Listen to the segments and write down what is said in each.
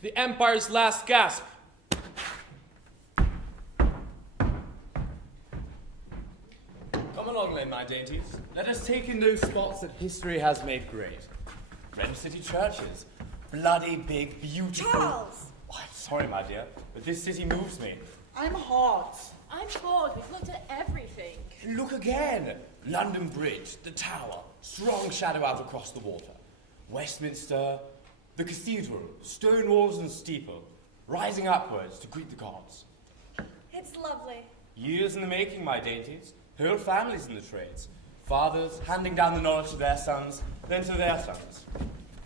The Empire's last gasp. Come along then, my dainties. Let us take in those spots that history has made great. Grand city churches. Bloody big, beautiful... Charles! Oh, I'm sorry, my dear, but this city moves me. I'm hot. I'm bored. We've looked at everything. Look again. London Bridge, the Tower, strong shadow out across the water. Westminster, the cathedral, stone walls and steeple, rising upwards to greet the gods. It's lovely. Years in the making, my dainties. Whole families in the trades. Fathers handing down the knowledge to their sons, then to their sons.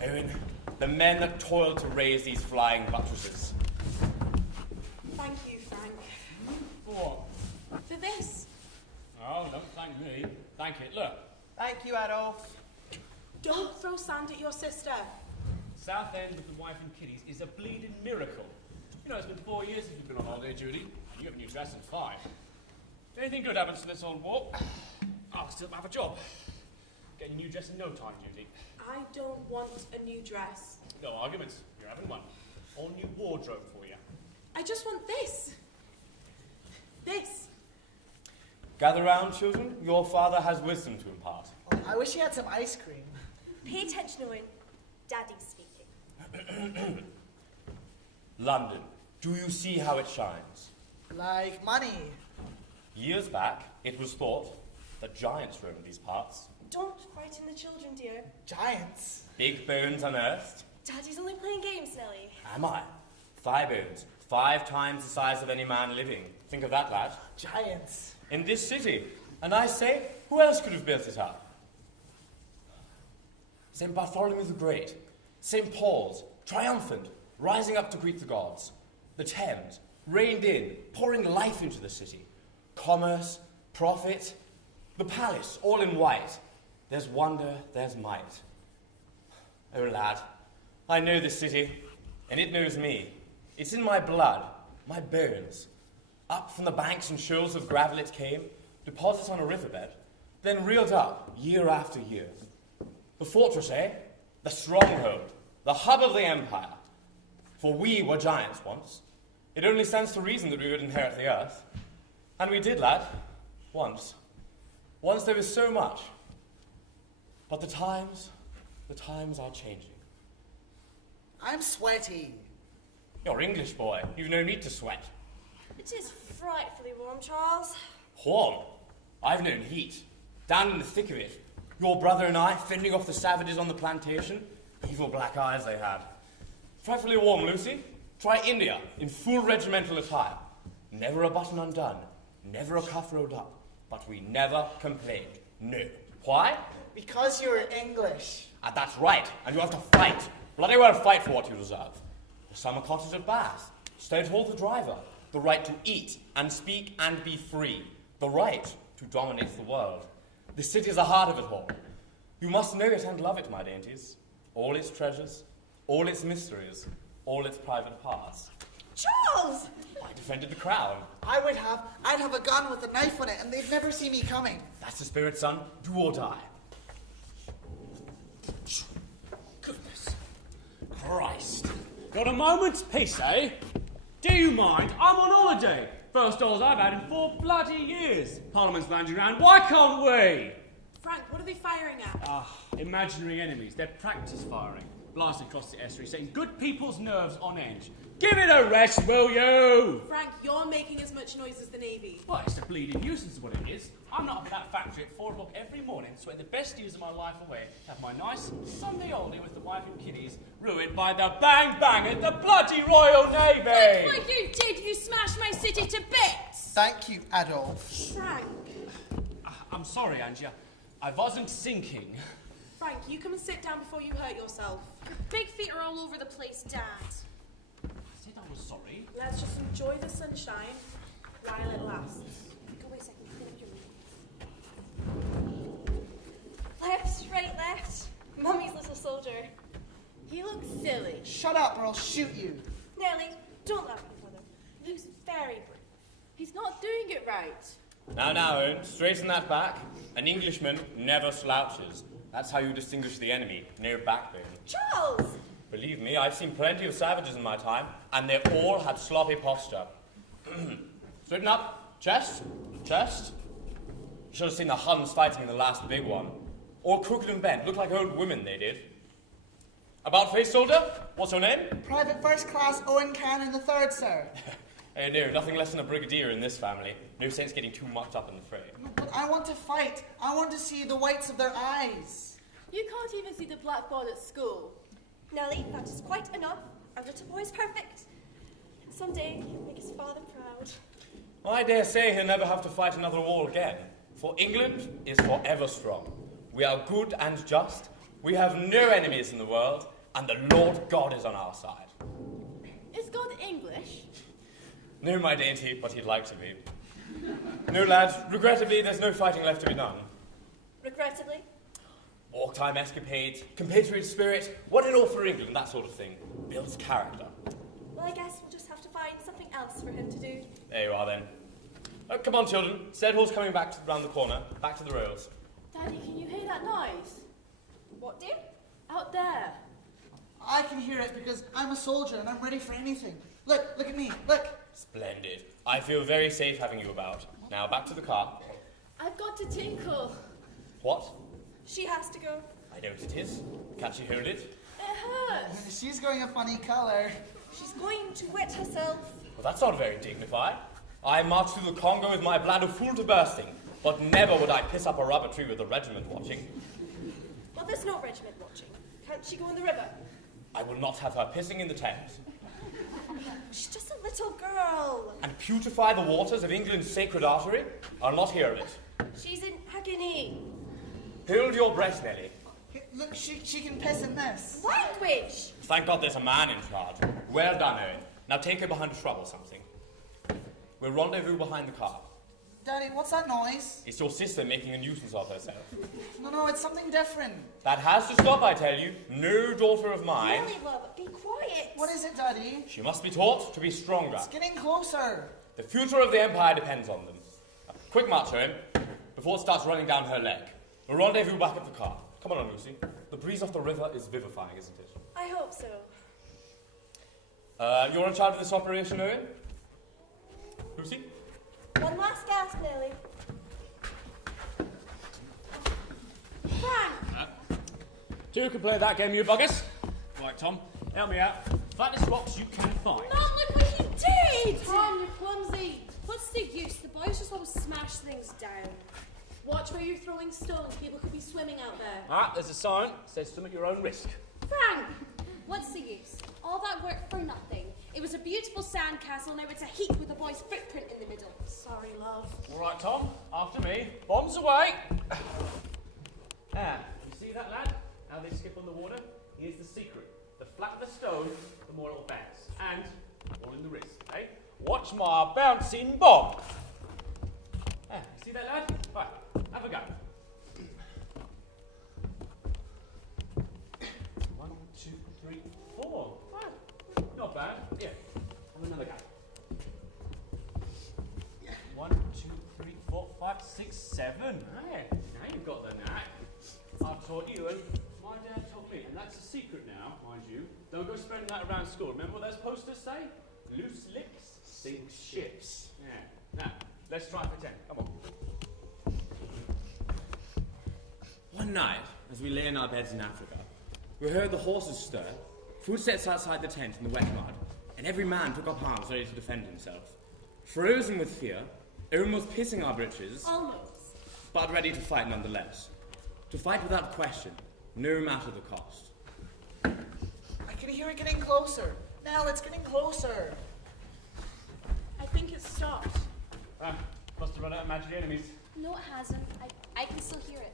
Owen, the men that toiled to raise these flying buttresses. Thank you, Frank. For what? For this. Oh, don't thank me. Thank it. Look, Thank you, Adolf. Don't throw sand at your sister. Southend with the wife and kiddies is a bleeding miracle. You know, it's been 4 years since you've been on holiday, Judy, and you haven't new dress in 5. If anything good happens to this old war, I'll still have a job. Get a new dress in no time, Judy. I don't want a new dress. No arguments. You're having one. All new wardrobe for you. I just want this. This. Gather round, children. Your father has wisdom to impart. Oh, I wish he had some ice cream. Pay attention, Owen. Daddy's speaking. London, do you see how it shines? Like money. Years back, it was thought that giants roamed these parts. Don't frighten the children, dear. Giants. Big bones unearthed. Daddy's only playing games, Nelly. Am I? Thigh bones, 5 times the size of any man living. Think of that, lad. Giants. In this city. And I say, who else could have built it up? St. Bartholomew the Great, St. Paul's, triumphant, rising up to greet the gods. The Thames, reined in, pouring life into the city. Commerce, profit, the palace, all in white. There's wonder, there's might. Oh, lad, I know this city, and it knows me. It's in my blood, my bones. Up from the banks and shoals of gravel it came, deposits on a riverbed, then reeled up year after year. The fortress, eh? The stronghold, the hub of the empire. For we were giants once. It only stands to reason that we would inherit the earth. And we did, lad. Once. Once there was so much. But the times are changing. I'm sweaty. You're English, boy. You've no need to sweat. It is frightfully warm, Charles. Warm. I've known heat. Down in the thick of it. Your brother and I fending off the savages on the plantation. Evil black eyes they had. Frightfully warm, Lucy. Try India in full regimental attire. Never a button undone. Never a cuff rolled up. But we never complained. No. Why? Because you're English. Ah, that's right. And you have to fight. Bloody well fight for what you deserve. The summer cottage at Bath. Stone Hall the driver. The right to eat and speak and be free. The right to dominate the world. The city's the heart of it all. You must know it and love it, my dainties. All its treasures, all its mysteries, all its private parts. Charles! I defended the crown. I'd have a gun with a knife on it, and they'd never see me coming. That's the spirit, son. Do or die. Goodness. Christ. Not a moment's peace, eh? Do you mind? I'm on holiday. First dollars I've had in 4 bloody years. Parliament's lounging around. Why can't we? Frank, what are they firing at? Imaginary enemies. They're practice firing. Blasting across the estuary, setting good people's nerves on edge. Give it a rest, will you? Frank, you're making as much noise as the Navy. Well, it's a bleeding nuisance is what it is. I'm not up at that factory at 4 o'clock every morning, sweating the best years of my life away, have my nice Sunday holiday with the wife and kiddies, ruined by the bang-bang at the bloody Royal Navy! That's what you did! You smashed my city to bits! Thank you, Adolf. Frank. I'm sorry, Angie. I wasn't sinking. Frank, you come and sit down before you hurt yourself. Your big feet are all over the place, Dad. I said I was sorry. Let's just enjoy the sunshine while it lasts. Go away a second. Clean up your room. Left, right, left. Mummy's little soldier. He looks silly. Shut up or I'll shoot you. Nellie, don't laugh at my brother. He looks very brave. He's not doing it right. Now, Owen, straighten that back. An Englishman never slouches. That's how you distinguish the enemy. No backbone. Charles! Believe me, I've seen plenty of savages in my time, and they all had sloppy posture. Straighten up. Chest. Chest. You should have seen the Huns fighting in the last big one. All crooked and bent. Looked like old women, they did. About face, soldier? What's your name? Private First Class Owen Cannon III, sir. Hey, no, nothing less than a brigadier in this family. No sense getting too mucked up in the fray. But I want to fight. I want to see the whites of their eyes. You can't even see the blackboard at school. Nellie, that is quite enough. Our little boy is perfect. Someday he'll make his father proud. Well, I dare say he'll never have to fight another war again, for England is forever strong. We are good and just. We have no enemies in the world, and the Lord God is on our side. Is God English? No, my dainty, but he'd like to be. No, lads, regrettably, there's no fighting left to be done. Regrettably. Walk time escapades, compatriot spirit, what in all for England, that sort of thing. Builds character. Well, I guess we'll just have to find something else for him to do. There you are, then. Oh, come on, children. Steadhall's coming back round the corner. Back to the rails. Daddy, can you hear that noise? What, dear? Out there. I can hear it because I'm a soldier and I'm ready for anything. Look at me, look. Splendid. I feel very safe having you about. Now, back to the car. I've got to tinkle. What? She has to go. I know what it is. Can't you hear it? It hurts. She's going a funny colour. She's going to wet herself. Well, that's not very dignified. I marched through the Congo with my bladder full to bursting, but never would I piss up a rubber tree with the regiment watching. Well, there's no regiment watching. Can't she go in the river? I will not have her pissing in the Thames. She's just a little girl. And putrefy the waters of England's sacred artery? I'll not hear of it. She's in agony. Hold your breath, Nellie. Look, she can piss in this. Language! Thank God there's a man in charge. Well done, Owen. Now take her behind a shrub or something. We'll rendezvous behind the car. Daddy, what's that noise? It's your sister making a nuisance of herself. No, it's something different. That has to stop, I tell you. No daughter of mine. Nellie, love, be quiet. What is it, Daddy? She must be taught to be stronger. It's getting closer. The future of the Empire depends on them. Quick march, Owen, before it starts running down her leg. We'll rendezvous back at the car. Come on, Lucy. The breeze off the river is vivifying, isn't it? I hope so. You're in charge of this operation, Owen? Lucy? One last gasp, Nellie. Frank! Two can play that game, you buggers. Right, Tom, help me out. Flattest rocks you can find. Mom, look what he did! Tom, you're clumsy. What's the use? The boys just want to smash things down. Watch where you're throwing stones. People could be swimming out there. Ah, there's a sign. Says swim at your own risk. Frank, what's the use? All that work for nothing. It was a beautiful sandcastle, now it's a heap with a boy's footprint in the middle. Sorry, love. All right, Tom, after me. Bombs away. Ah, you see that, lad? How they skip on the water? Here's the secret. The flatter the stone, the more it'll bounce. And all in the wrist, eh? Watch my bouncing bomb. Ah, you see that, lad? Right, have a go. 1, 2, 3, 4. Ah, not bad. Yeah, have another go. 1, 2, 3, 4, 5, 6, 7. Hey, now you've got the knack. I've taught you, and my dad taught me, and that's a secret now, mind you. Don't go spreading that around school. Remember what those posters say? Loose lips sink ships. Yeah. Now, let's try for 10. Come on. One night, as we lay in our beds in Africa, we heard the horses stir, footsteps outside the tent in the wet mud, and every man took up arms ready to defend himself. Frozen with fear, almost pissing our britches, Almost. but ready to fight nonetheless. To fight without question, no matter the cost. I can hear it getting closer. Now it's getting closer. I think it stopped. Ah, must have run out of magic enemies. No, it hasn't. I can still hear it.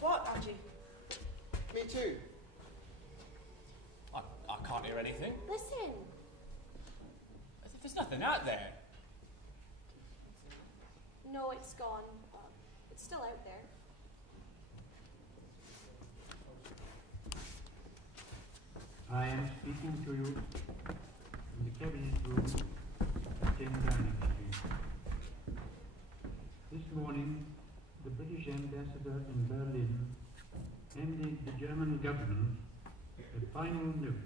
What, Angie? Me too. I can't hear anything. Listen. There's nothing out there. No, it's gone. It's still out there. I am speaking to you in the cabinet room at 10 Downing Street. This morning, the British ambassador in Berlin and the German government a final note,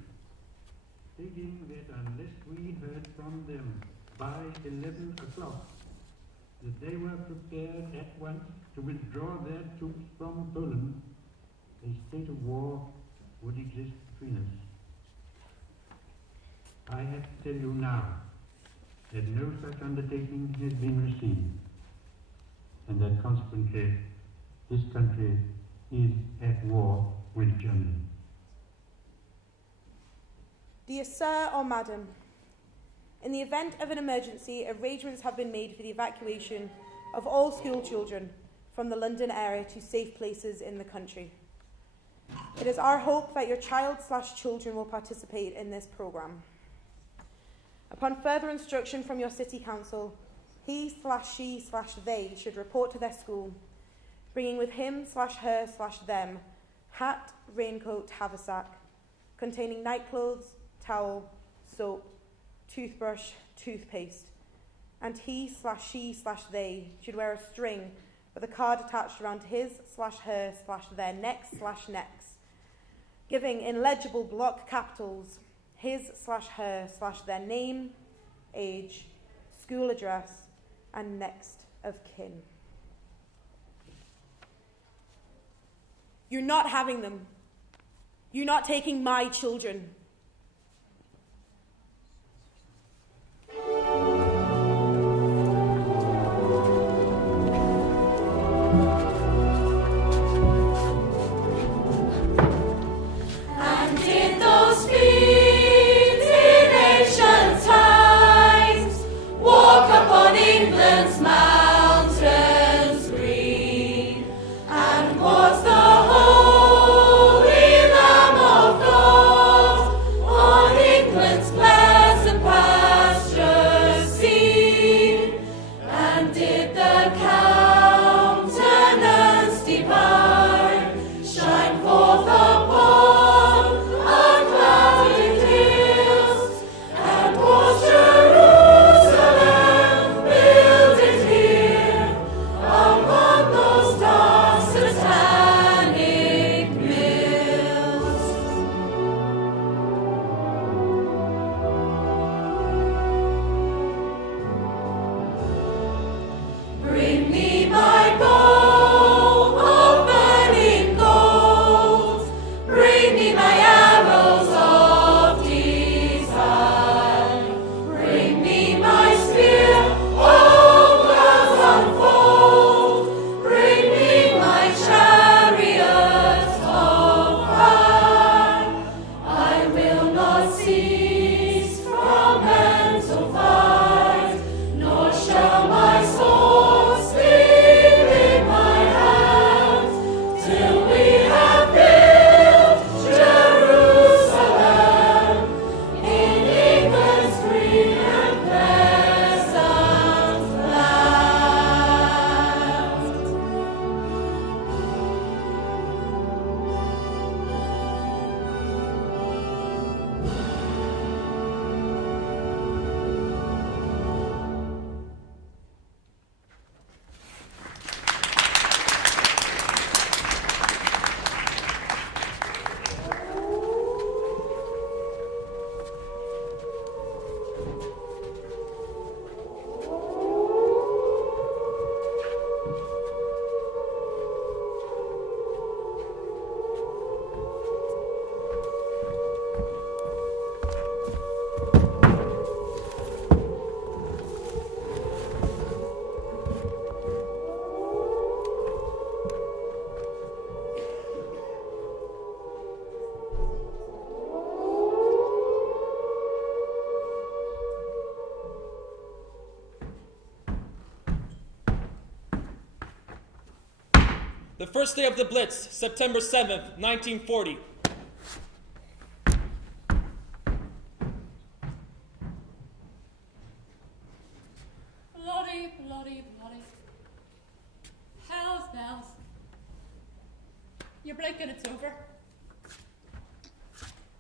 stating that unless we heard from them by 11 o'clock, that they were prepared at once to withdraw their troops from Poland, a state of war would exist between us. I have to tell you now that no such undertaking has been received, and that consequently this country is at war with Germany. Dear Sir or Madam, in the event of an emergency, arrangements have been made for the evacuation of all school children from the London area to safe places in the country. It is our hope that your child/children will participate in this programme. Upon further instruction from your City Council, he/she/they should report to their school, bringing with him/her/them hat, raincoat, haversack, containing nightclothes, towel, soap, toothbrush, toothpaste, and he/she/they should wear a string with a card attached around his/her/their necks/necks, giving in legible block capitals his/her/their name, age, school address, and next of kin. You're not having them. You're not taking my children. The first day of the Blitz, September 7th, 1940. Bloody. Hells bells. You're blinking, it's over.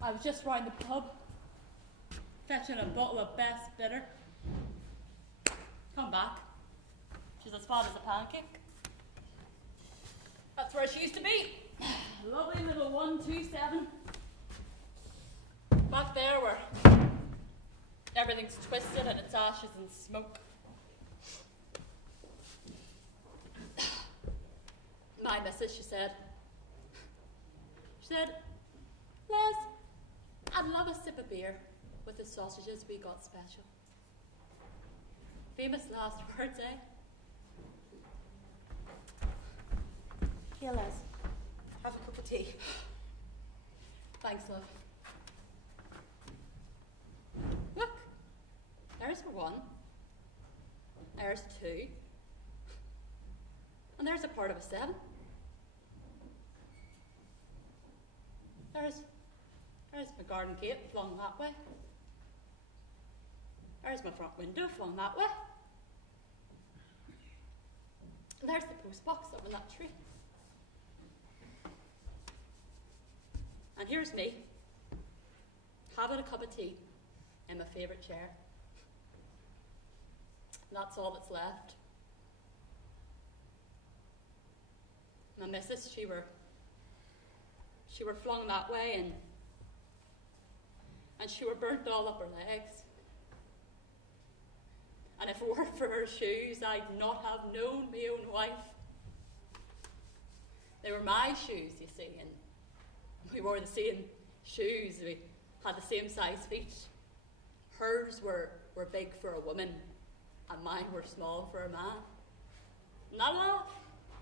I was just round the pub, fetching a bottle of best bitter. Come back. She's as fat as a pancake. That's where she used to be. Lovely little 127. Back there where everything's twisted and it's ashes and smoke. My missus, she said, Les, I'd love a sip of beer with the sausages we got special. Famous last words, eh? Here, Les. Have a cup of tea. Thanks, love. Look, there's a 1. There's 2. And there's a part of a 7. There's my garden gate flung that way. There's my front window flung that way. And there's the post box up in that tree. And here's me, having a cup of tea in my favourite chair. And that's all that's left. My missus, she were flung that way and she were burnt all up her legs. And if it weren't for her shoes, I'd not have known my own wife. They were my shoes, you see, and we wore the same shoes. We had the same size feet. Hers were big for a woman, and mine were small for a man. Not laugh.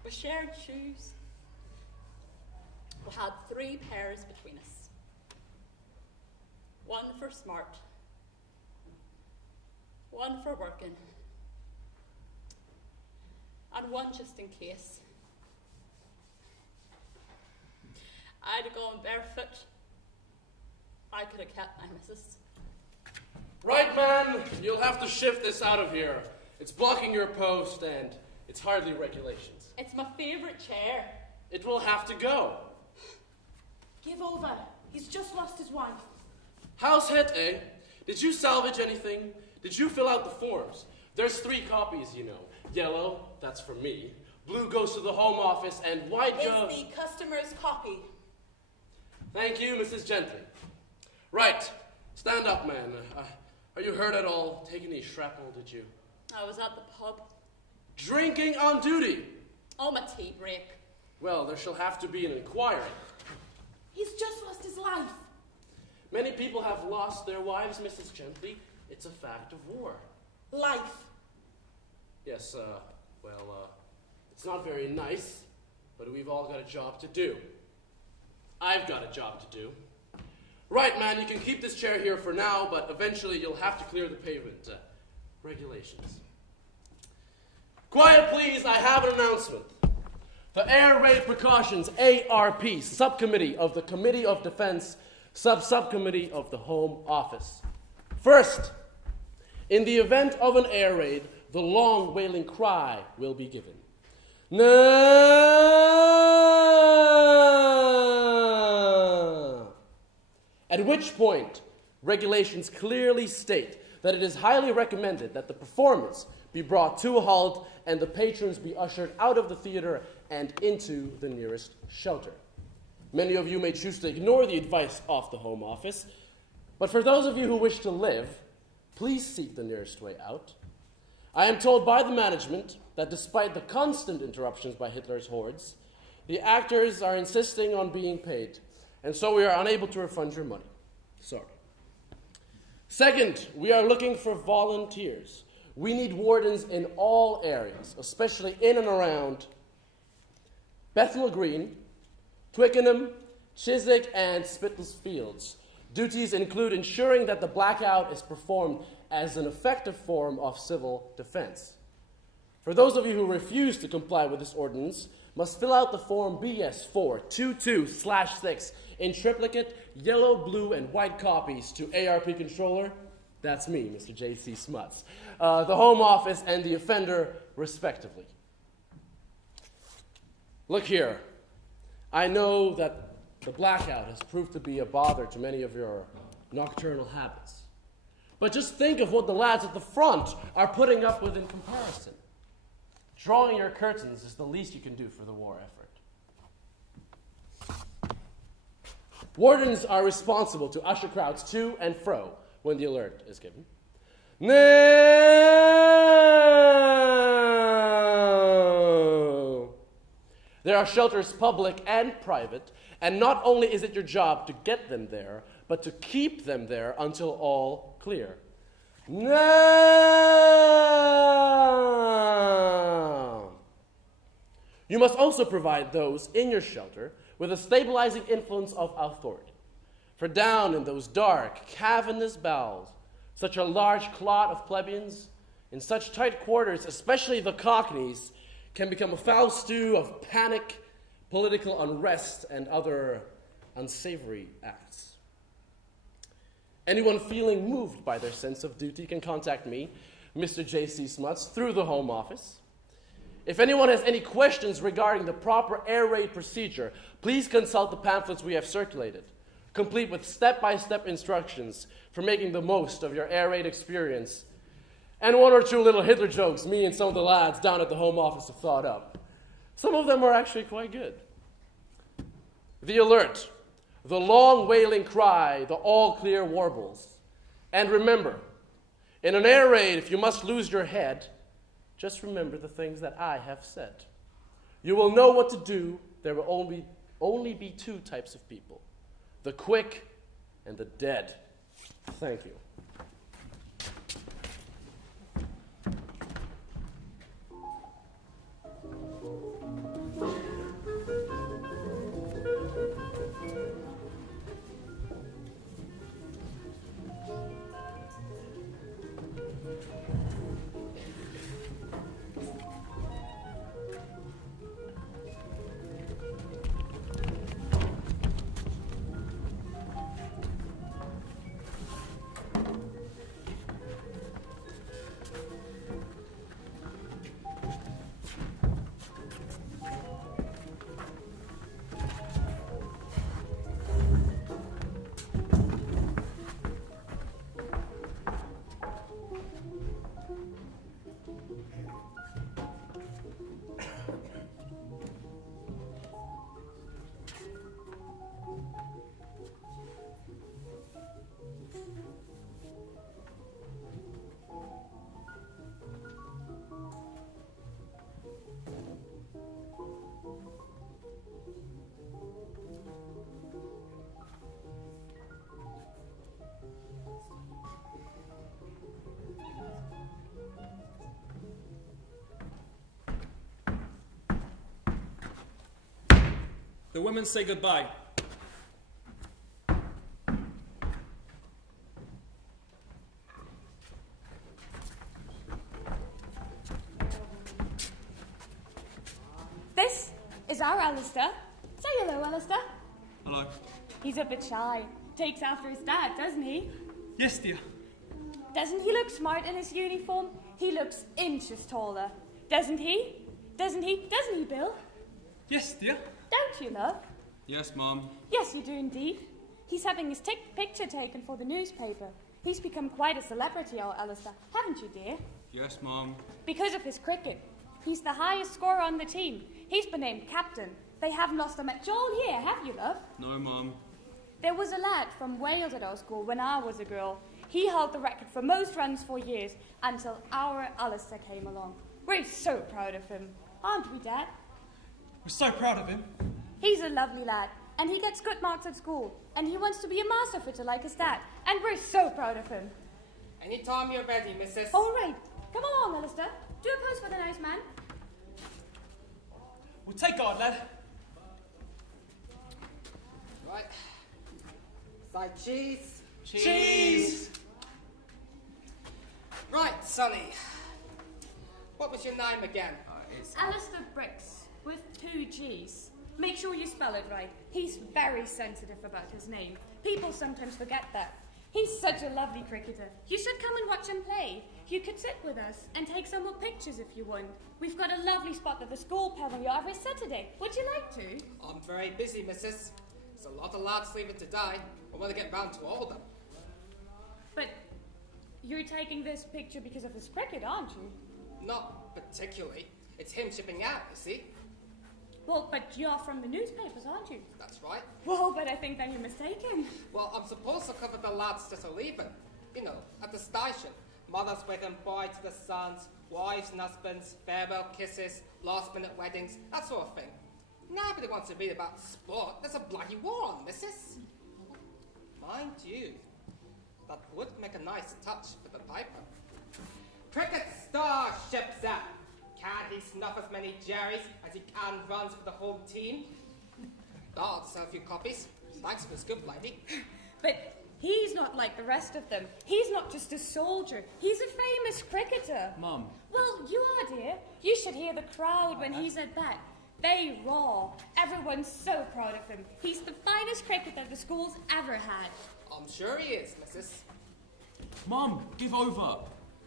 We shared shoes. We had 3 pairs between us. 1 for smart, 1 for working, and 1 just in case. I'd have gone barefoot. I could have kept my missus. Right, man, you'll have to shift this out of here. It's blocking your post and it's hardly regulations. It's my favourite chair. It will have to go. Give over. He's just lost his wife. How's it, eh? Did you salvage anything? Did you fill out the forms? There's 3 copies, you know. Yellow, that's for me. Blue goes to the Home Office, and white goes... Is the customer's copy. Thank you, Mrs. Gentry. Right, stand up, man. Are you hurt at all? Take any shrapnel, did you? I was at the pub. Drinking on duty. Oh, my tea break. Well, there shall have to be an inquiry. He's just lost his life. Many people have lost their wives, Mrs. Gentry. It's a fact of war. Life. Yes, it's not very nice, but we've all got a job to do. I've got a job to do. Right, man, you can keep this chair here for now, but eventually you'll have to clear the pavement. Regulations. Quiet, please, I have an announcement. The Air Raid Precautions, ARP, Subcommittee of the Committee of Defense, Subcommittee of the Home Office. First, in the event of an air raid, the long wailing cry will be given. Na! At which point, regulations clearly state that it is highly recommended that the performance be brought to a halt and the patrons be ushered out of the theater and into the nearest shelter. Many of you may choose to ignore the advice of the Home Office, but for those of you who wish to live, please seek the nearest way out. I am told by the management that despite the constant interruptions by Hitler's hordes, the actors are insisting on being paid, and so we are unable to refund your money. Sorry. Second, we are looking for volunteers. We need wardens in all areas, especially in and around Bethnal Green, Twickenham, Chiswick, and Spitalfields. Duties include ensuring that the blackout is performed as an effective form of civil defense. For those of you who refuse to comply with this ordinance, must fill out the form BS422/6 in triplicate, yellow, blue, and white copies to ARP Controller, that's me, Mr. J.C. Smuts, the Home Office, and the offender, respectively. Look here. I know that the blackout has proved to be a bother to many of your nocturnal habits. But just think of what the lads at the front are putting up with in comparison. Drawing your curtains is the least you can do for the war effort. Wardens are responsible to usher crowds to and fro when the alert is given. No! There are shelters, public and private, and not only is it your job to get them there, but to keep them there until all clear. No! You must also provide those in your shelter with a stabilizing influence of authority. For down in those dark, cavernous bowels, such a large clot of plebeians, in such tight quarters, especially the cockneys, can become a foul stew of panic, political unrest, and other unsavory acts. Anyone feeling moved by their sense of duty can contact me, Mr. J.C. Smuts, through the Home Office. If anyone has any questions regarding the proper air raid procedure, please consult the pamphlets we have circulated, complete with step-by-step instructions for making the most of your air raid experience, and one or two little Hitler jokes me and some of the lads down at the Home Office have thought up. Some of them are actually quite good. The alert, the long wailing cry, the all-clear warbles. And remember, in an air raid, if you must lose your head, just remember the things that I have said. You will know what to do. There will only be two types of people, the quick and the dead. Thank you. The women say goodbye. This is our Alistair. Say hello, Alistair. Hello. He's a bit shy. Takes after his dad, doesn't he? Yes, dear. Doesn't he look smart in his uniform? He looks inches taller. Doesn't he? Doesn't he, Bill? Yes, dear. Don't you, love? Yes, Mom. Yes, you do indeed. He's having his picture taken for the newspaper. He's become quite a celebrity, our Alistair, haven't you, dear? Yes, Mom. Because of his cricket. He's the highest scorer on the team. He's been named captain. They haven't lost a match all year, have you, love? No, Mom. There was a lad from Wales at our school when I was a girl. He held the record for most runs for years until our Alistair came along. We're so proud of him, aren't we, Dad? We're so proud of him. He's a lovely lad, and he gets good marks at school, and he wants to be a master fitter like his dad, and we're so proud of him. Anytime you're ready, missus. All right. Come along, Alistair. Do a pose for the nice man. We'll take guard, lad. Right. Side cheese. Cheese! Right, Sonny. What was your name again? Alistair Briggs, with 2 G's. Make sure you spell it right. He's very sensitive about his name. People sometimes forget that. He's such a lovely cricketer. You should come and watch him play. You could sit with us and take some more pictures if you want. We've got a lovely spot at the school pavilion every Saturday. Would you like to? I'm very busy, missus. There's a lot of lads leaving today. I want to get round to all of them. But you're taking this picture because of his cricket, aren't you? Not particularly. It's him shipping out, you see. Well, but you're from the newspapers, aren't you? That's right. Well, but I think then you're mistaken. Well, I'm supposed to cover the lads that are leaving. You know, at the station. Mothers waving bye to the sons, wives and husbands, farewell kisses, last-minute weddings, that sort of thing. Nobody wants to read about sport. There's a bloody war on, missus. Mind you, that would make a nice touch for the piper. Cricket star ships out. Can't he snuff as many jerrys as he can runs for the whole team? I'll sell a few copies. Thanks for the scoop, lady. But he's not like the rest of them. He's not just a soldier. He's a famous cricketer. Mum. Well, you are, dear. You should hear the crowd when he said that. They roar. Everyone's so proud of him. He's the finest cricketer the school's ever had. I'm sure he is, missus. Mum, give over.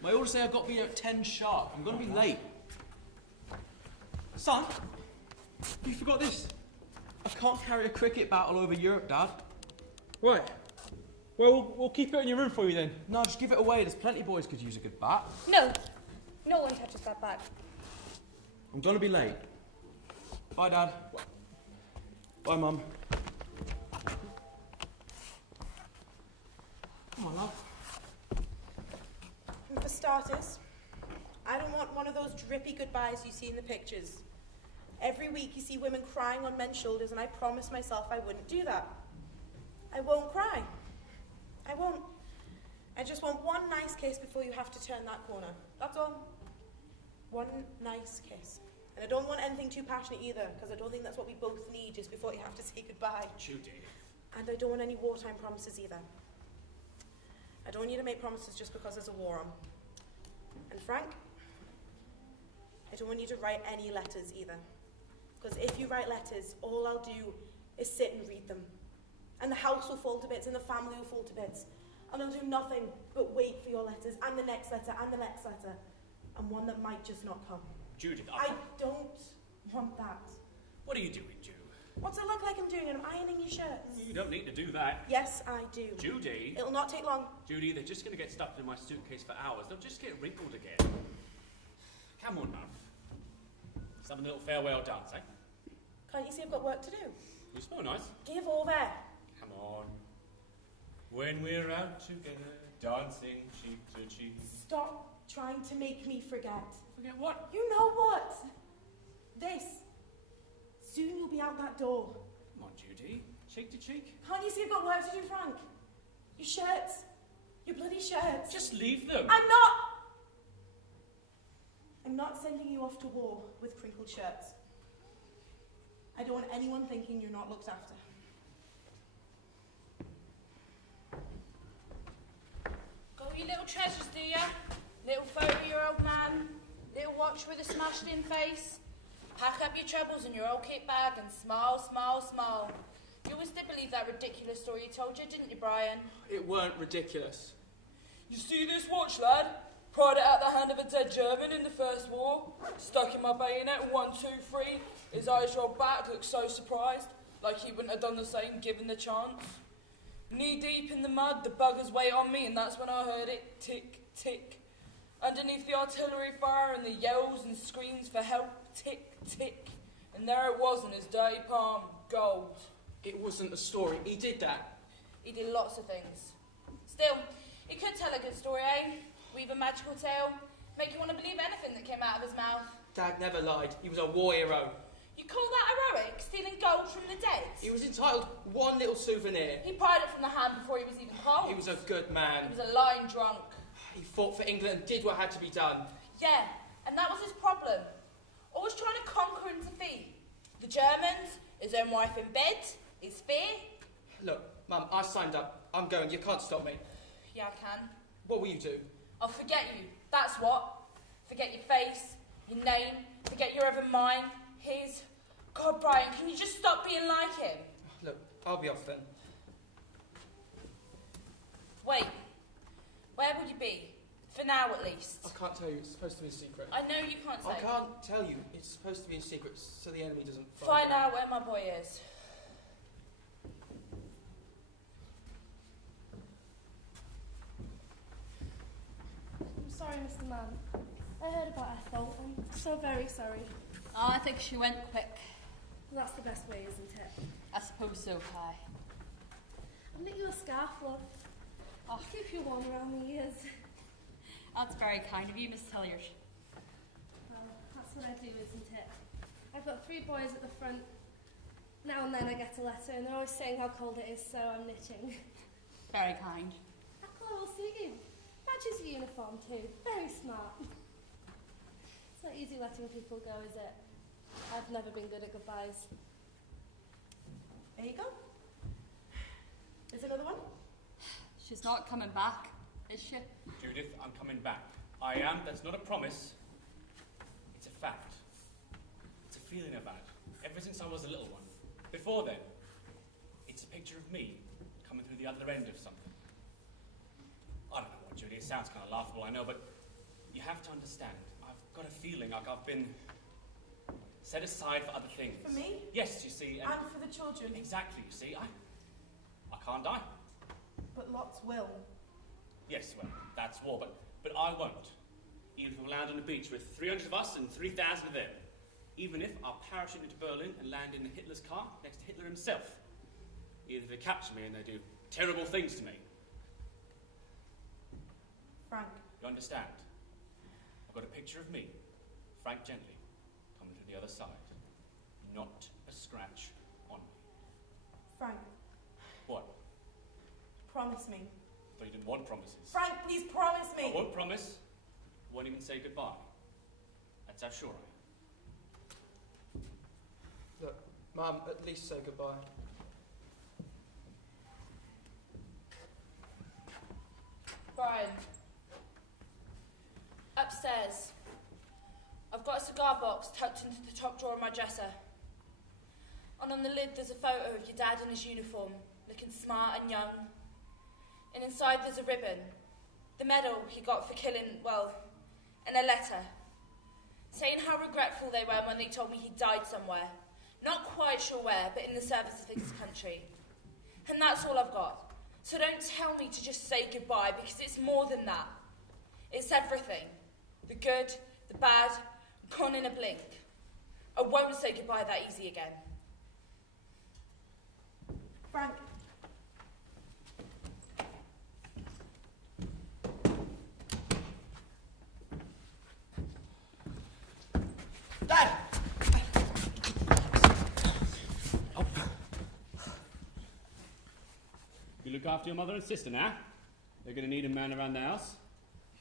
My orders say I've got to be here at 10 sharp. I'm going to be late. Son, you forgot this. I can't carry a cricket bat all over Europe, Dad. Right. Well, we'll keep it in your room for you then. No, just give it away. There's plenty of boys could use a good bat. No. No one touches that bat. I'm going to be late. Bye, Dad. Bye, Mum. Come on, love. And for starters, I don't want one of those drippy goodbyes you see in the pictures. Every week you see women crying on men's shoulders, and I promised myself I wouldn't do that. I won't cry. I won't. I just want one nice kiss before you have to turn that corner. That's all. One nice kiss. And I don't want anything too passionate either, because I don't think that's what we both need just before you have to say goodbye. Judy. And I don't want any wartime promises either. I don't want you to make promises just because there's a war on. And Frank, I don't want you to write any letters either. Because if you write letters, all I'll do is sit and read them. And the house will fall to bits, and the family will fall to bits. And I'll do nothing but wait for your letters, and the next letter, and the next letter. And one that might just not come. Judy, I don't want that. What are you doing, Ju? What's it look like I'm doing? I'm ironing your shirts. You don't need to do that. Yes, I do. Judy. It'll not take long. Judy, they're just going to get stuffed in my suitcase for hours. They'll just get wrinkled again. Come on, Mum. Let's have a little farewell dance, eh? Can't you see I've got work to do? You smell nice. Give over. Come on. When we're out together, dancing cheek to cheek. Stop trying to make me forget. Forget what? You know what? This. Soon you'll be out that door. Come on, Judy. Cheek to cheek. Can't you see I've got work to do, Frank? Your shirts. Your bloody shirts. Just leave them. I'm not sending you off to war with crinkled shirts. I don't want anyone thinking you're not looked after. Got your little treasures, do ya? Little photo of your old man, little watch with a smashed in face. Pack up your troubles in your old kit bag and smile, smile, smile. You always did believe that ridiculous story you told you, didn't you, Brian? It weren't ridiculous. You see this watch, lad? Pried it out the hand of a dead German in the First War. Stuck in my bayonet, 1, 2, 3. His eyes rolled back, looked so surprised, like he wouldn't have done the same given the chance. Knee deep in the mud, the buggers wait on me, and that's when I heard it tick, tick. Underneath the artillery fire and the yells and screams for help, tick, tick. And there it was in his dirty palm, gold. It wasn't a story. He did that. He did lots of things. Still, he could tell a good story, eh? Weave a magical tale, make you want to believe anything that came out of his mouth. Dad never lied. He was a war hero. You call that heroic, stealing gold from the dead? He was entitled one little souvenir. He pried it from the hand before he was even cold. He was a good man. He was a lying drunk. He fought for England and did what had to be done. Yeah, and that was his problem. Always trying to conquer and defeat. The Germans, his own wife in bed, his fear. Look, Mum, I signed up. I'm going. You can't stop me. Yeah, I can. What will you do? I'll forget you, that's what. Forget your face, your name, forget you're ever mine, his. God, Brian, can you just stop being like him? Look, I'll be off then. Wait, where will you be? For now, at least. I can't tell you. It's supposed to be a secret. I know you can't say. I can't tell you. It's supposed to be a secret so the enemy doesn't Find out where my boy is. I'm sorry, Mr. Mann. I heard about Ethel. I'm so very sorry. Oh, I think she went quick. That's the best way, isn't it? I suppose so, Kai. I'll knit you a scarf, love. I'll keep you warm around the ears. That's very kind of you, Miss Hilliard. Well, that's what I do, isn't it? I've got 3 boys at the front. Now and then I get a letter, and they're always saying how cold it is, so I'm knitting. Very kind. Akla will see you. Matches your uniform too. Very smart. It's not easy letting people go, is it? I've never been good at goodbyes. There you go. Is another one? She's not coming back, is she? Judith, I'm coming back. I am. That's not a promise. It's a fact. It's a feeling I've had ever since I was a little one. Before then, it's a picture of me coming through the other end of something. I don't know what, Judy. It sounds kind of laughable, I know, but you have to understand. I've got a feeling like I've been set aside for other things. For me? Yes, you see. And for the children? Exactly, you see. I can't die. But lots will. Yes, well, that's war, but I won't. Even if we land on a beach with 300 of us and 3,000 of them. Even if I parachute into Berlin and land in Hitler's car next to Hitler himself. Even if they capture me and they do terrible things to me. Frank. You understand? I've got a picture of me, Frank Gently, coming to the other side. Not a scratch on me. Frank. What? Promise me. I thought you didn't want promises. Frank, please promise me. I won't promise. I won't even say goodbye. That's how sure I am. Look, Mum, at least say goodbye. Brian. Upstairs. I've got a cigar box tucked into the top drawer of my dresser. And on the lid there's a photo of your dad in his uniform, looking smart and young. And inside there's a ribbon. The medal he got for killing, well, and a letter. Saying how regretful they were when they told me he died somewhere. Not quite sure where, but in the service of his country. And that's all I've got. So don't tell me to just say goodbye, because it's more than that. It's everything. The good, the bad, gone in a blink. I won't say goodbye that easy again. Frank. Dad! You look after your mother and sister now. They're going to need a man around the house.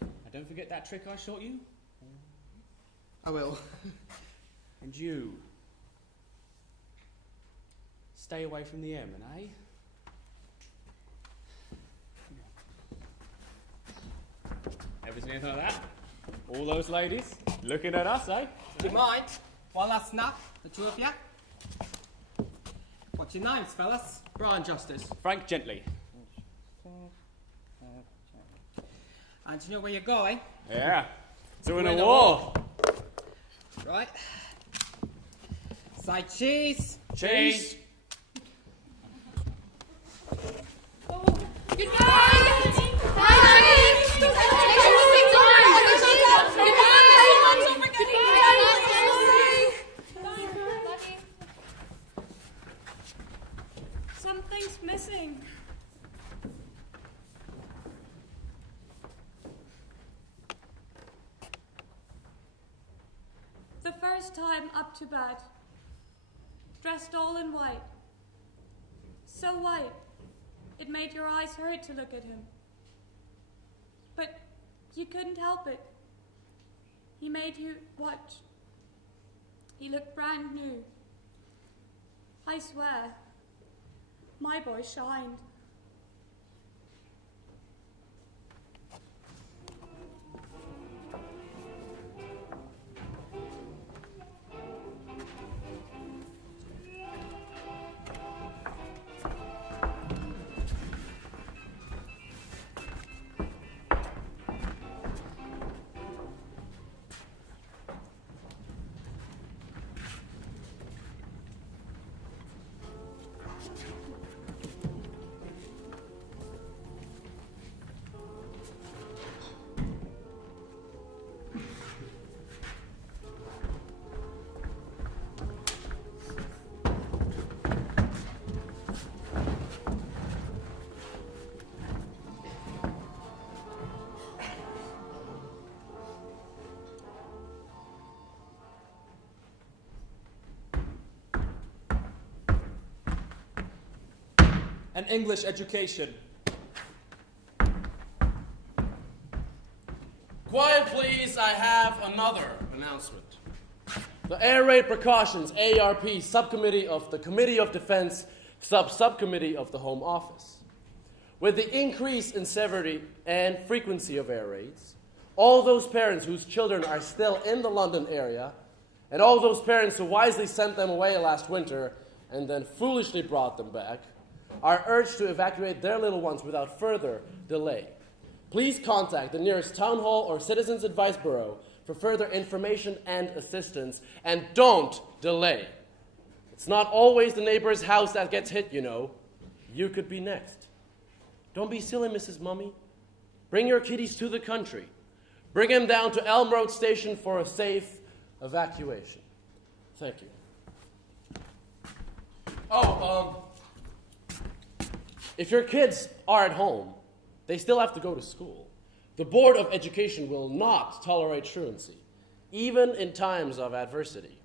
And don't forget that trick I showed you. I will. And you. Stay away from the airmen, eh? Ever seen anything like that? All those ladies looking at us, eh? Do you mind? One last snap, the two of you. What's your names, fellas? Brian Justice. Frank Gently. And you know where you're going? Yeah. To win a Win a war. Right. Say cheese. Cheese. Something's missing. The first time up to bed, dressed all in white. So white, it made your eyes hurt to look at him. But you couldn't help it. He made you watch. He looked brand new. I swear, my boy shined. and English education. Quiet, please. I have another announcement. The Air Raid Precautions ARP Subcommittee of the Committee of Defense Subcommittee of the Home Office. With the increase in severity and frequency of air raids, all those parents whose children are still in the London area, and all those parents who wisely sent them away last winter and then foolishly brought them back, are urged to evacuate their little ones without further delay. Please contact the nearest town hall or Citizens Advice Bureau for further information and assistance, and don't delay. It's not always the neighbor's house that gets hit, you know. You could be next. Don't be silly, Mrs. Mummy. Bring your kiddies to the country. Bring them down to Elm Road Station for a safe evacuation. Thank you. If your kids are at home, they still have to go to school. The Board of Education will not tolerate truancy, even in times of adversity.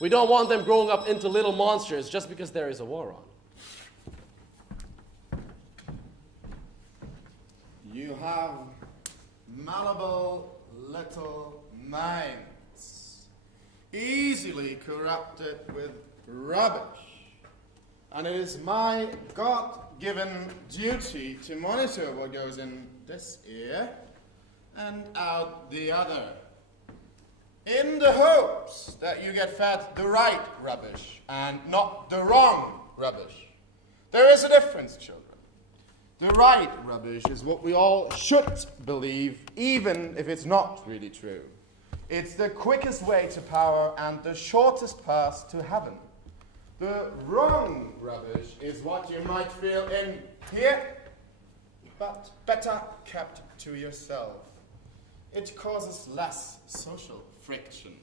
We don't want them growing up into little monsters just because there is a war on. You have malleable little minds, easily corrupted with rubbish. And it is my God-given duty to monitor what goes in this ear and out the other, in the hopes that you get fed the right rubbish and not the wrong rubbish. There is a difference, children. The right rubbish is what we all should believe, even if it's not really true. It's the quickest way to power and the shortest path to heaven. The wrong rubbish is what you might feel in here, but better kept to yourself. It causes less social friction.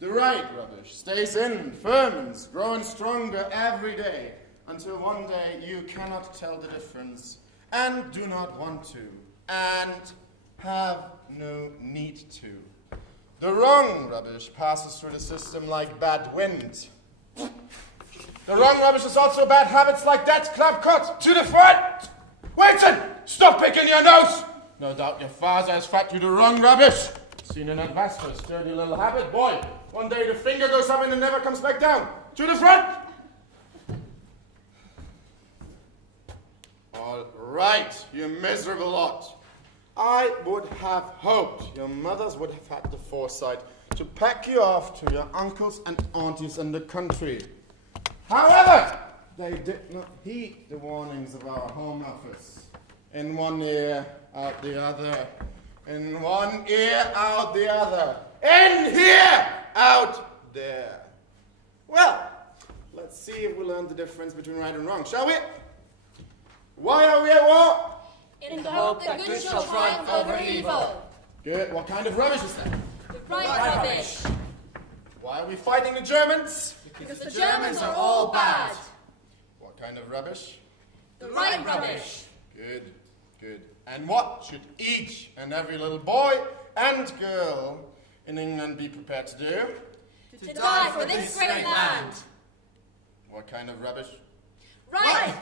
The right rubbish stays in, ferments, growing stronger every day, until one day you cannot tell the difference, and do not want to, and have no need to. The wrong rubbish passes through the system like bad wind. The wrong rubbish is also bad habits like that club cut to the front. Waitson, stop picking your nose. No doubt your father has fed you the wrong rubbish. Seen in that Vesper, sturdy little habit, boy. One day the finger goes up and it never comes back down. To the front. All right, you miserable lot. I would have hoped your mothers would have had the foresight to pack you off to your uncles and aunties in the country. However, they did not heed the warnings of our Home Office. In one ear, out the other. In one ear, out the other. In here, out there. Well, let's see if we learn the difference between right and wrong, shall we? Why are we at war? In the hope that good shall triumph over evil. Good. What kind of rubbish is that? The right rubbish. Why are we fighting the Germans? Because the Germans are all bad. What kind of rubbish? The right rubbish. Good, good. And what should each and every little boy and girl in England be prepared to do? To die for this great land. What kind of rubbish? Right.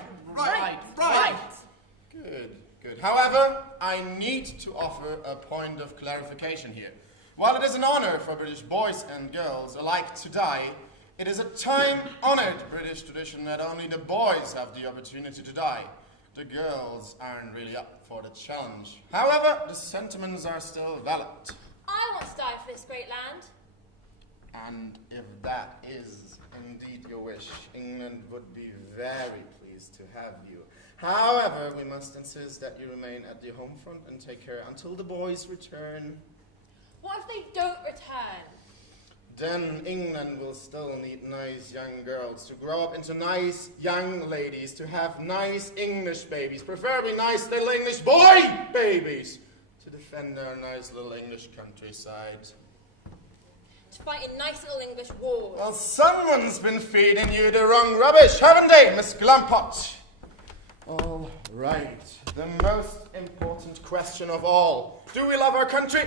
Good, good. However, I need to offer a point of clarification here. While it is an honor for British boys and girls alike to die, it is a time-honored British tradition that only the boys have the opportunity to die. The girls aren't really up for the challenge. However, the sentiments are still valid. I want to die for this great land. And if that is indeed your wish, England would be very pleased to have you. However, we must insist that you remain at the home front and take care until the boys return. What if they don't return? Then England will still need nice young girls to grow up into nice young ladies, to have nice English babies, preferably nice little English boy babies, to defend our nice little English countryside. To fight in nice little English wars. Well, someone's been feeding you the wrong rubbish, haven't they, Miss Glumpot? All right, the most important question of all. Do we love our country?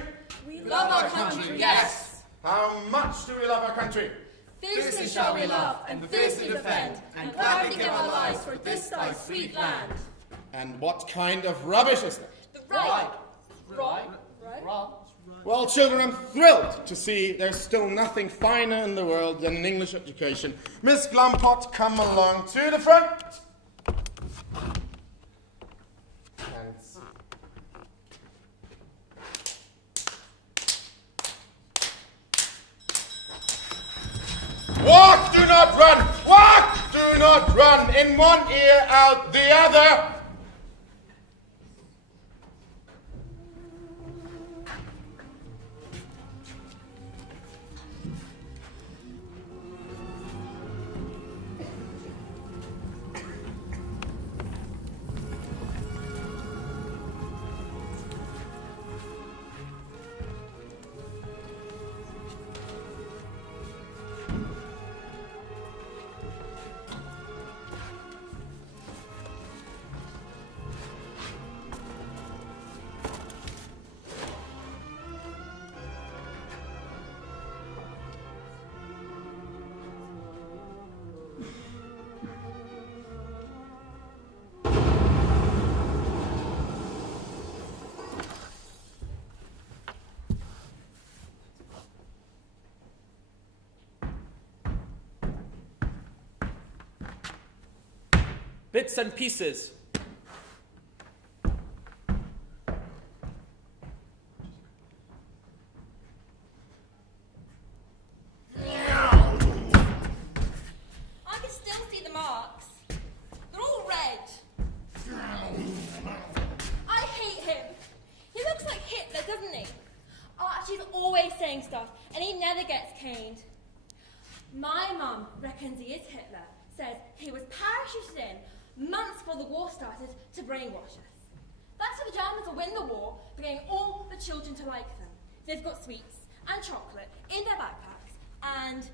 We love our country, yes. How much do we love our country? Fiercely shall we love, and fiercely defend, and gladly give our lives for this thy sweet land. And what kind of rubbish is that? The right. Well, children, I'm thrilled to see there's still nothing finer in the world than an English education. Miss Glumpot, come along to the front. Thanks. Walk, do not run! Walk, do not run! In one ear, out the other! Bits and pieces. I can still see the marks. They're all red. I hate him. He looks like Hitler, doesn't he? Archie's always saying stuff, and he never gets caned. My mum reckons he is Hitler. Says he was parachuted in months before the war started to brainwash us. That's how the Germans will win the war, by getting all the children to like them. They've got sweets and chocolate in their backpacks, and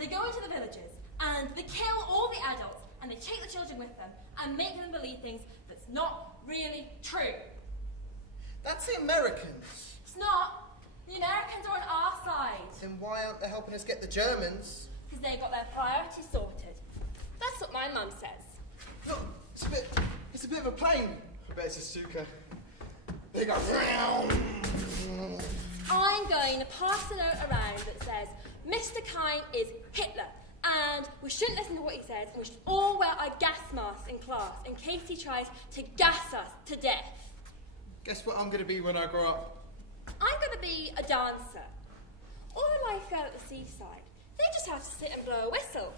they go into the villages, and they kill all the adults, and they take the children with them, and make them believe things that's not really true. That's the Americans. It's not. The Americans are on our side. Then why aren't they helping us get the Germans? Because they've got their priorities sorted. That's what my mum says. Look, it's a bit of a plane. I bet it's a Stuka. They go. I'm going to pass a note around that says Mr. Kine is Hitler, and we shouldn't listen to what he says, and we should all wear our gas masks in class in case he tries to gas us to death. Guess what I'm going to be when I grow up? I'm going to be a dancer. All the lifeguard at the seaside, they just have to sit and blow a whistle.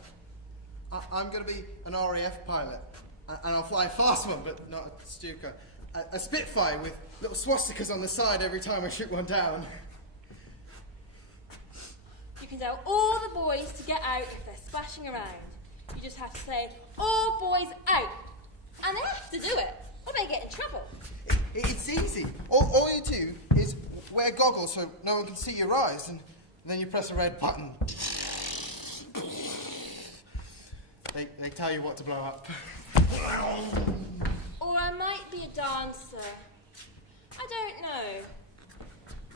I'm going to be an RAF pilot, and I'll fly a fast one, but not a Stuka. A Spitfire with little swastikas on the side every time I shoot one down. You can tell all the boys to get out if they're splashing around. You just have to say, all boys out. And they have to do it, or they get in trouble. It's easy. All you do is wear goggles so no one can see your eyes, and then you press a red button. They tell you what to blow up. Or I might be a dancer. I don't know.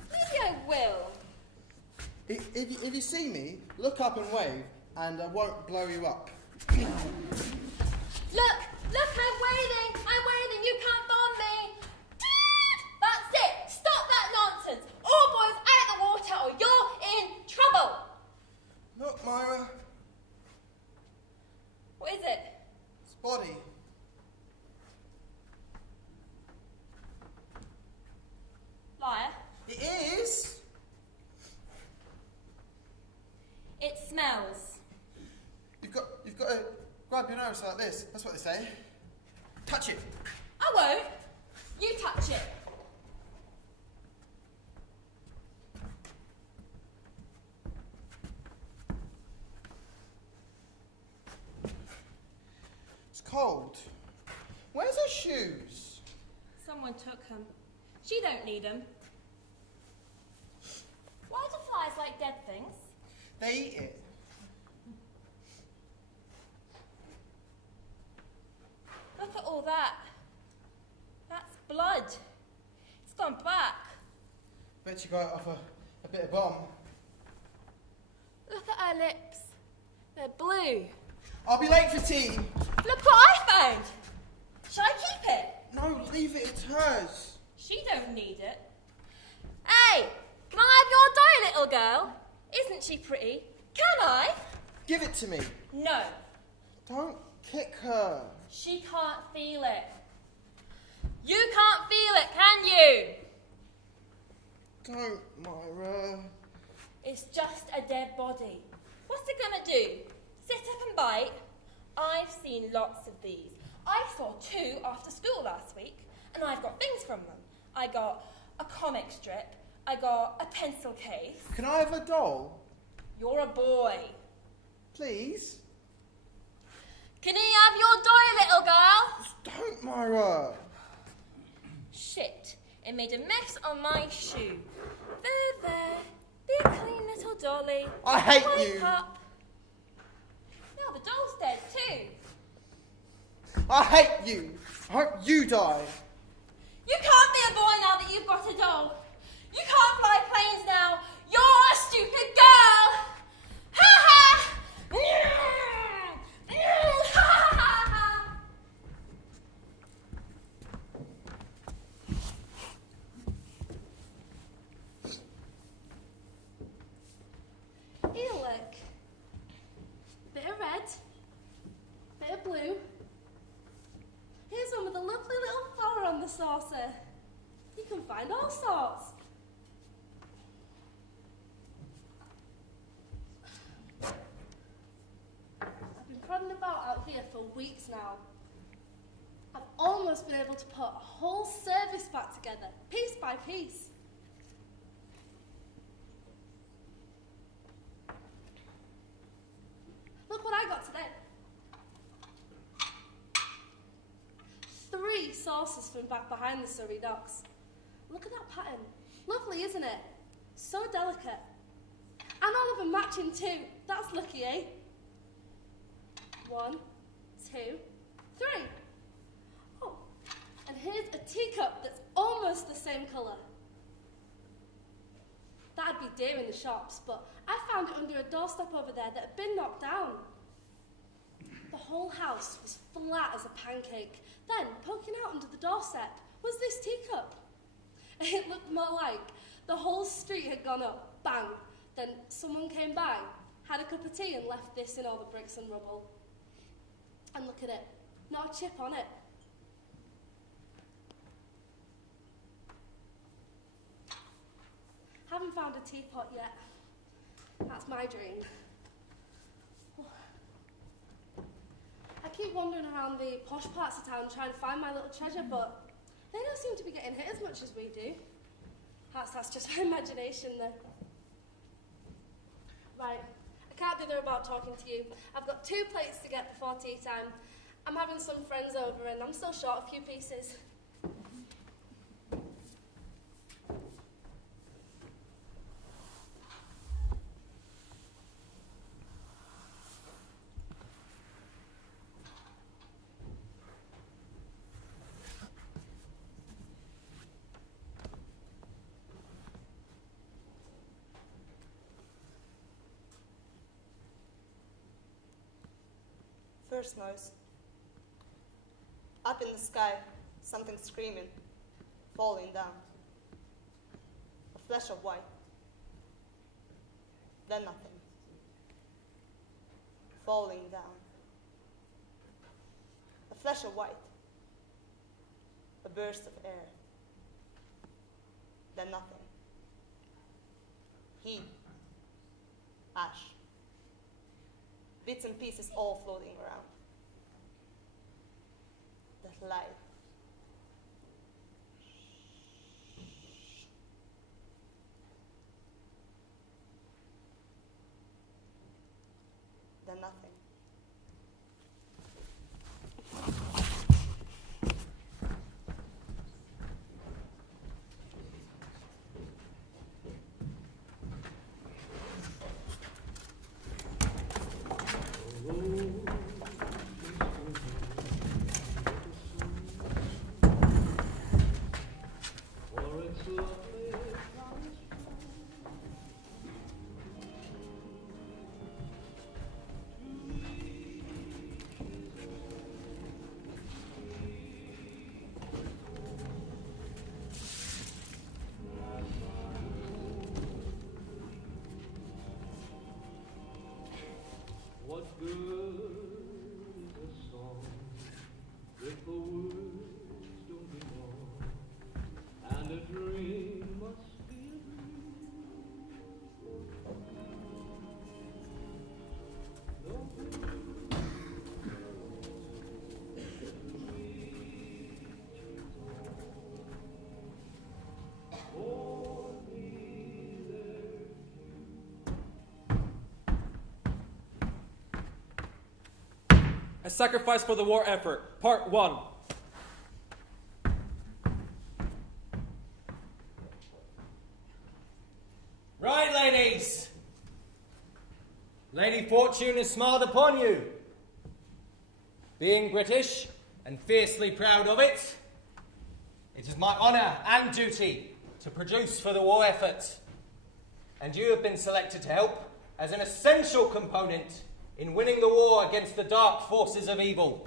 Maybe I will. If you see me, look up and wave, and I won't blow you up. Look, I'm waving. You can't bomb me. That's it. Stop that nonsense. All boys out of the water or you're in trouble. Look, Myra. What is it? It's body. Liar. It is. It smells. You've got to grab your nose like this. That's what they say. Touch it. I won't. You touch it. It's cold. Where's her shoes? Someone took them. She don't need them. Why do flies like dead things? They eat it. Look at all that. That's blood. It's gone back. Bet you got it off a bit of bomb. Look at her lips. They're blue. I'll be late for tea. Look what I found. Shall I keep it? No, leave it. It's hers. She don't need it. Hey, can I have your doll, little girl? Isn't she pretty? Can I? Give it to me. No. Don't kick her. She can't feel it. You can't feel it, can you? Don't, Myra. It's just a dead body. What's it gonna do? Sit up and bite? I've seen lots of these. I saw 2 after school last week, and I've got things from them. I got a comic strip. I got a pencil case. Can I have a doll? You're a boy. Please? Can he have your doll, little girl? Don't, Myra. Shit, it made a mess on my shoe. There, be a clean little dolly. I hate Wake you. up. Now the doll's dead too. I hate you. I hope you die. You can't be a boy now that you've got a doll. You can't fly planes now. You're a stupid girl. Ha ha! Here, look. Bit of red, bit of blue. Here's one with a lovely little flower on the saucer. You can find all sorts. I've been prodding about out here for weeks now. I've almost been able to put a whole service back together, piece by piece. Look what I got today. 3 saucers from back behind the Surrey docks. Look at that pattern. Lovely, isn't it? So delicate. And all of them matching too. That's lucky, eh? 1, 2, 3. Oh, and here's a teacup that's almost the same colour. That'd be dear in the shops, but I found it under a doorstep over there that had been knocked down. The whole house was flat as a pancake. Then, poking out under the doorstep, was this teacup. It looked more like the whole street had gone up, bang. Then someone came by, had a cup of tea and left this in all the bricks and rubble. And look at it, not a chip on it. Haven't found a teapot yet. That's my dream. I keep wandering around the posh parts of town trying to find my little treasure, but they don't seem to be getting hit as much as we do. That's just my imagination though. Right, I can't dither about talking to you. I've got 2 plates to get before tea time. I'm having some friends over and I'm still short a few pieces. First noise. Up in the sky, something screaming, falling down. A flash of white. Then nothing. Falling down. A flash of white. A burst of air. Then nothing. Heat. Ash. Bits and pieces all floating around. That light. Then nothing. A Sacrifice for the War Effort, Part 1. Right, ladies. Lady Fortune has smiled upon you. Being British and fiercely proud of it, it is my honour and duty to produce for the war effort. And you have been selected to help as an essential component in winning the war against the dark forces of evil.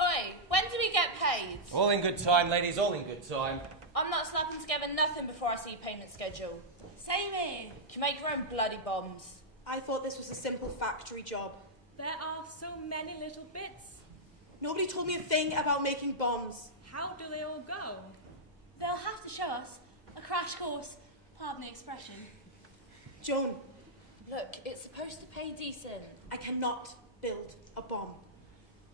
Oi, when do we get paid? All in good time, ladies, all in good time. I'm not slapping together nothing before I see payment schedule. Same here. You make your own bloody bombs. I thought this was a simple factory job. There are so many little bits. Nobody told me a thing about making bombs. How do they all go? They'll have to show us a crash course, pardon the expression. Joan. Look, it's supposed to pay decent. I cannot build a bomb.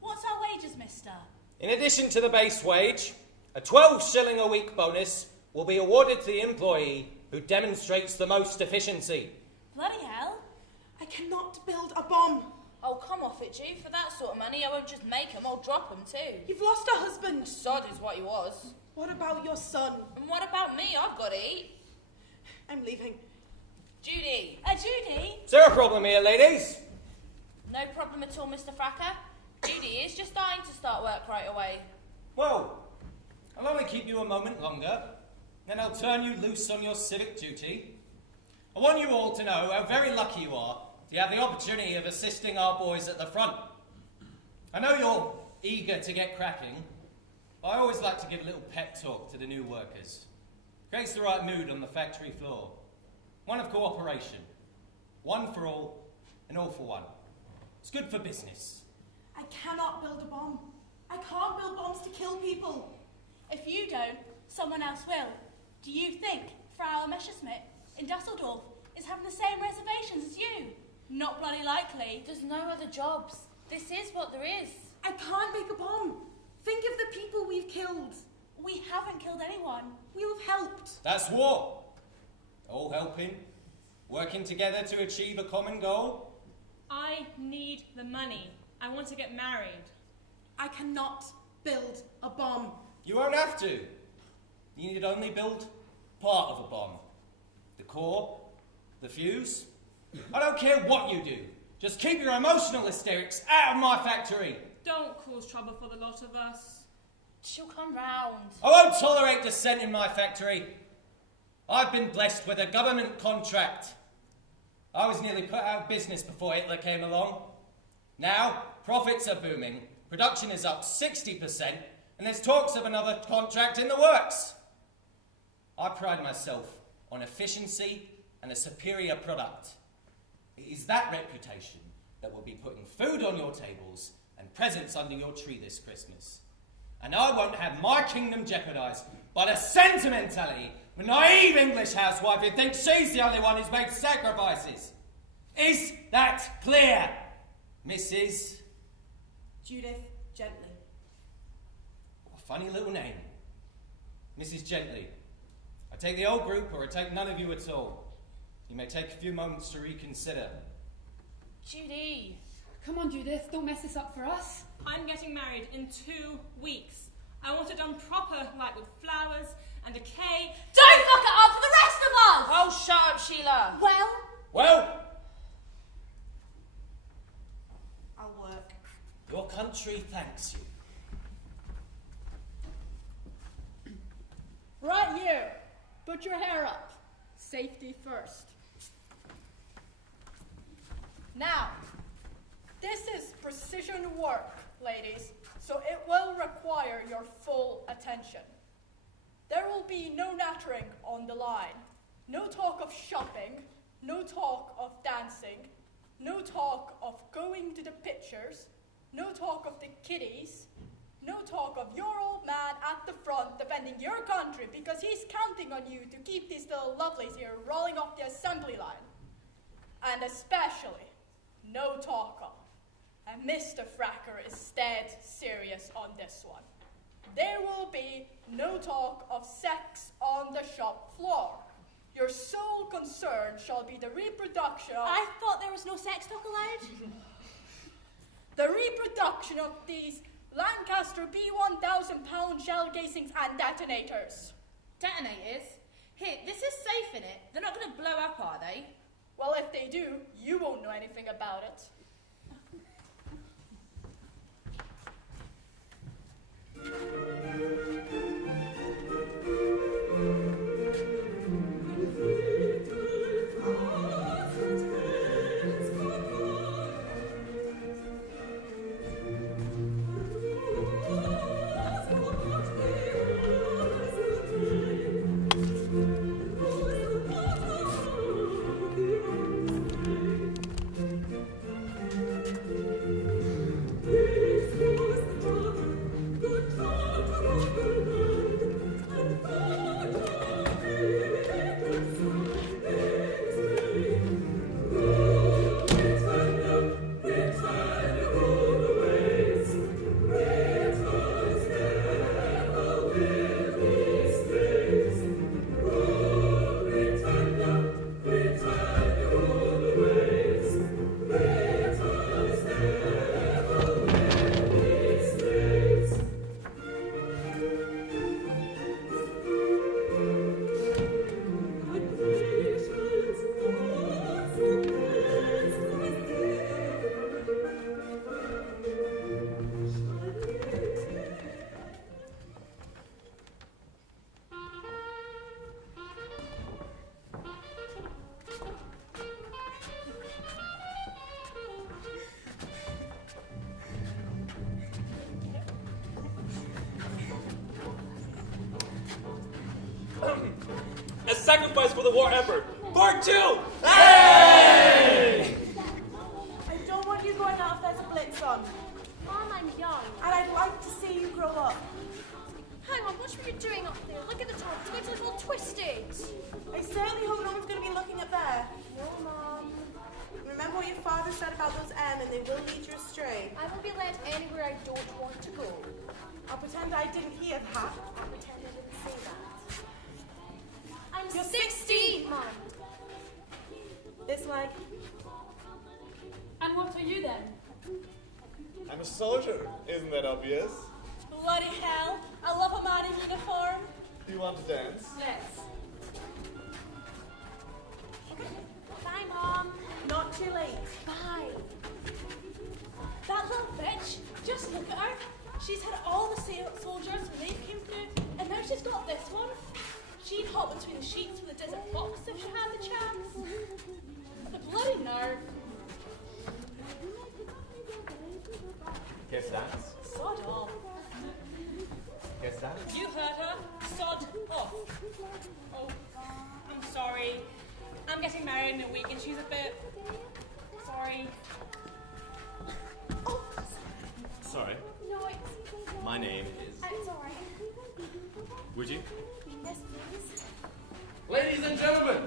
What's our wages, mister? In addition to the base wage, a 12 shilling a week bonus will be awarded to the employee who demonstrates the most efficiency. Bloody hell. I cannot build a bomb. Oh, come off it, Jew. For that sort of money, I won't just make them, I'll drop them too. You've lost a husband. Sod is what he was. What about your son? And what about me? I've got to eat. I'm leaving. Judy. Judy? Is there a problem here, ladies? No problem at all, Mr. Fracker. Judy is just dying to start work right away. Well, I'll only keep you a moment longer, then I'll turn you loose on your civic duty. I want you all to know how very lucky you are to have the opportunity of assisting our boys at the front. I know you're eager to get cracking, but I always like to give a little pep talk to the new workers. Creates the right mood on the factory floor. One of cooperation. One for all, and all for one. It's good for business. I cannot build a bomb. I can't build bombs to kill people. If you don't, someone else will. Do you think Frau Messerschmidt in Dusseldorf is having the same reservations as you? Not bloody likely. There's no other jobs. This is what there is. I can't make a bomb. Think of the people we've killed. We haven't killed anyone. We'll have helped. That's war. All helping, working together to achieve a common goal. I need the money. I want to get married. I cannot build a bomb. You won't have to. You need only build part of a bomb. The core, the fuse. I don't care what you do. Just keep your emotional hysterics out of my factory. Don't cause trouble for the lot of us. She'll come round. I won't tolerate dissent in my factory. I've been blessed with a government contract. I was nearly put out of business before Hitler came along. Now, profits are booming, production is up 60%, and there's talks of another contract in the works. I pride myself on efficiency and a superior product. It is that reputation that will be putting food on your tables and presents under your tree this Christmas. And I won't have my kingdom jeopardised by the sentimentality of a naive English housewife who thinks she's the only one who's made sacrifices. Is that clear, Mrs. Judith Gently. A funny little name. Mrs. Gently. I take the old group or I take none of you at all. You may take a few moments to reconsider. Judy. Come on, Judith, don't mess this up for us. I'm getting married in 2 weeks. I want it done proper, like with flowers and a cake. Don't fuck it up for the rest of us! Oh, shut up, Sheila. Well, I'll work. your country thanks you. Right here. Put your hair up. Safety first. Now, this is precision work, ladies, so it will require your full attention. There will be no nattering on the line, no talk of shopping, no talk of dancing, no talk of going to the pictures, no talk of the kiddies, no talk of your old man at the front defending your country because he's counting on you to keep these little lovelies here rolling off the assembly line. And especially, no talk of, and Mr. Fracker is dead serious on this one, there will be no talk of sex on the shop floor. Your sole concern shall be the reproduction of... I thought there was no sex talk allowed. The reproduction of these Lancaster B-1000 pound shell casings and detonators. Detonators? Here, this is safe in it. They're not going to blow up, are they? Well, if they do, you won't know anything about it. A sacrifice for the war effort. Part 2! Hey! I don't want you going out if there's a blitz on. Mom, I'm young. And I'd like to see you grow up. Hang on, what were you doing up there? Look at the top. It's going to look all twisted. I certainly hope no one's going to be looking at there. No, Mom. Remember what your father said about those M and they will lead you astray. I will be led anywhere I don't want to go. I'll pretend I didn't hear that. I'll pretend I didn't say that. You're 16, Mom. This leg. And what are you then? I'm a soldier, isn't that obvious? Bloody hell, I love a man in uniform. Do you want to dance? Let's. Bye, Mom. Not too late. Bye. That little bitch, just look at her. She's had all the soldiers when they came through, and now she's got this one. She'd hop between the sheets with a desert fox if she had the chance. The bloody nerve. Guess that. Sod off. Guess that. You heard her. Sod off. Oh, I'm sorry. I'm getting married in a week and she's a bit... sorry. Oh, Sorry. no, it's... My name is... It's alright. Would you? Yes, please. Ladies and gentlemen,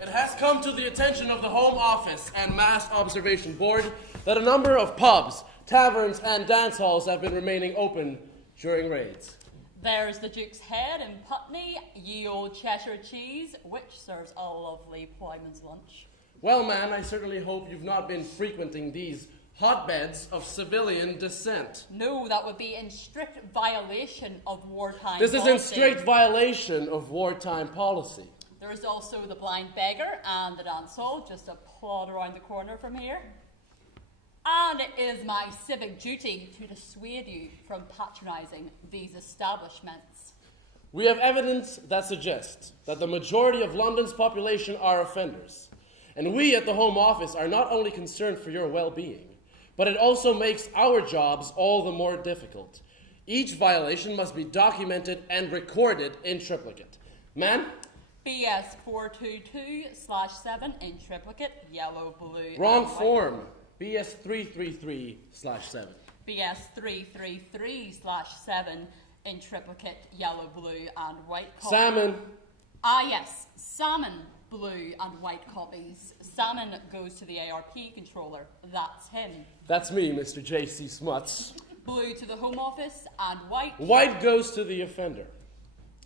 it has come to the attention of the Home Office and Mass Observation Board that a number of pubs, taverns, and dance halls have been remaining open during raids. There's the Duke's Head in Putney, ye old Cheshire cheese, which serves a lovely ploughman's lunch. Well, man, I certainly hope you've not been frequenting these hotbeds of civilian dissent. No, that would be in strict violation of wartime This is policy. in strict violation of wartime policy. There is also the Blind Beggar and the dance hall, just a plod around the corner from here. And it is my civic duty to dissuade you from patronising these establishments. We have evidence that suggests that the majority of London's population are offenders. And we at the Home Office are not only concerned for your well-being, but it also makes our jobs all the more difficult. Each violation must be documented and recorded in triplicate. Man? BS 422/7 in triplicate, yellow, blue, Wrong and white. form. BS 333/7. BS 333/7 in triplicate, yellow, blue, and white copies. Salmon. Ah, yes, salmon, blue, and white copies. Salmon goes to the ARP controller. That's him. That's me, Mr. J.C. Smuts. Blue to the Home Office, and white. White goes to the offender.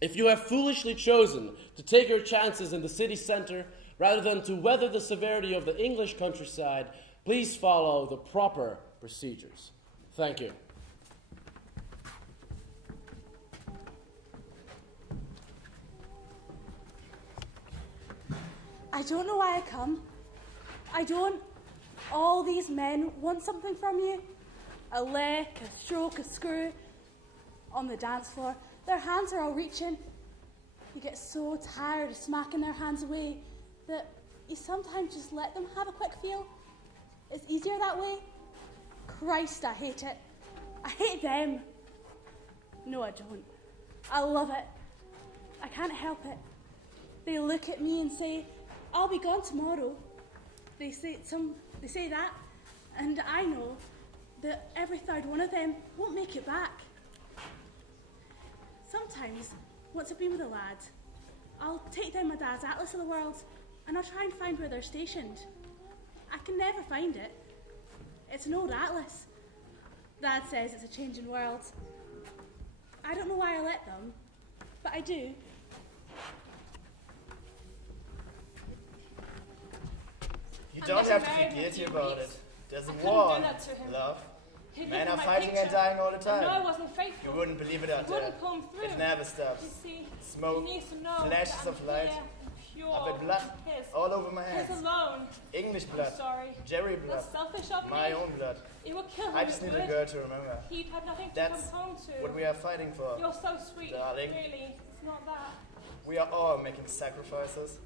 If you have foolishly chosen to take your chances in the city centre rather than to weather the severity of the English countryside, please follow the proper procedures. Thank you. I don't know why I come. I don't. All these men want something from you. A lick, a stroke, a screw. On the dance floor, their hands are all reaching. You get so tired of smacking their hands away that you sometimes just let them have a quick feel. It's easier that way. Christ, I hate it. I hate them. No, I don't. I love it. I can't help it. They look at me and say, I'll be gone tomorrow. They say that, and I know that every third one of them won't make it back. Sometimes, once I've been with a lad, I'll take down my dad's atlas of the world and I'll try and find where they're stationed. I can never find it. It's an old atlas. Dad says it's a changing world. I don't know why I let them, but I do. You don't have to be guilty about it. There's a war, love. Men are fighting and dying all the time. No, I wasn't faithful. You wouldn't believe it out there. It never stops. You see, Smoke, you need to know flashes that of I'm light. here, pure, I've been blood his, all over my hands. His alone. English blood. I'm sorry. Jerry blood. That's selfish of My me. own blood. It would kill him. I just it need a would. girl to remember. He'd have nothing to That's come home to. what we are fighting for. You're so sweet, darling. really. It's not that. We are all making sacrifices.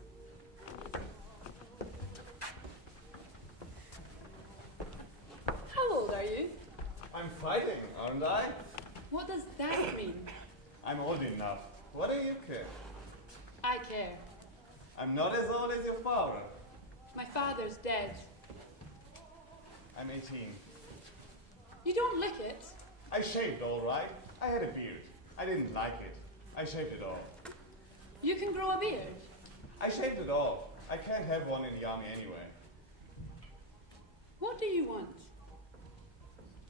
How old are you? I'm fighting, aren't I? What does that mean? I'm old enough. What do you care? I care. I'm not as old as your father. My father's dead. I'm 18. You don't lick it. I shaved all right. I had a beard. I didn't like it. I shaved it all. You can grow a beard. I shaved it all. I can't have one in the army anyway. What do you want?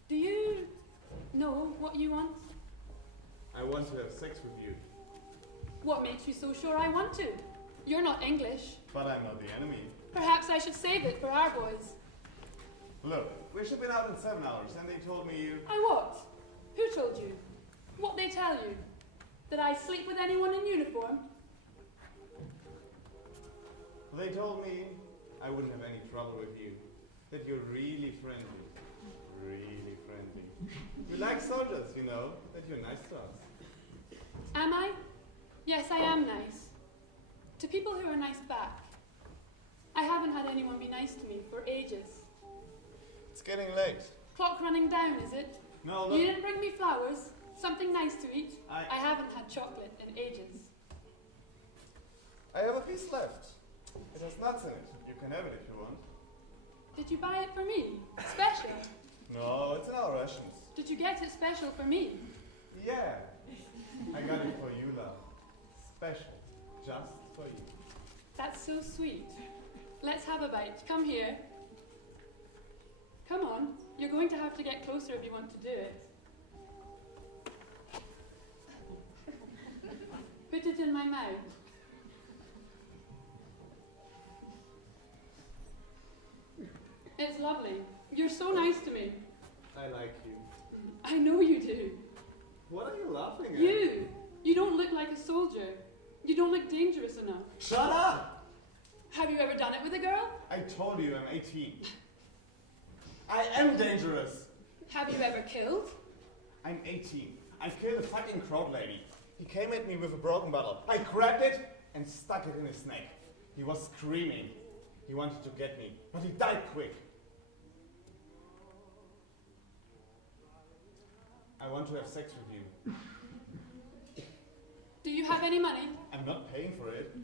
Do you know what you want? I want to have sex with you. What makes you so sure I want to? You're not English. But I'm not the enemy. Perhaps I should save it for our boys. Look, we should have been out in 7 hours, and they told me you... I what? Who told you? What they tell you? That I sleep with anyone in uniform? They told me I wouldn't have any trouble with you. That you're really friendly. Really friendly. You like soldiers, you know. That you're nice to us. Am I? Yes, I am nice. To people who are nice back. I haven't had anyone be nice to me for ages. It's getting late. Clock running down, is it? No, look. You didn't bring me flowers? Something nice to eat? I haven't had chocolate in ages. I have a piece left. It has nuts in it. You can have it if you want. Did you buy it for me? Special? No, it's in our rations. Did you get it special for me? Yeah. I got it for you, love. Special. Just for you. That's so sweet. Let's have a bite. Come here. Come on. You're going to have to get closer if you want to do it. Put it in my mouth. It's lovely. You're so nice to me. I like you. I know you do. What are you laughing at? You! You don't look like a soldier. You don't look dangerous enough. Shut up! Have you ever done it with a girl? I told you I'm 18. I am dangerous. Have you ever killed? I'm 18. I've killed a fucking crowd lady. He came at me with a broken bottle. I grabbed it and stuck it in his neck. He was screaming. He wanted to get me, but he died quick. I want to have sex with you. Do you have any money? I'm not paying for it.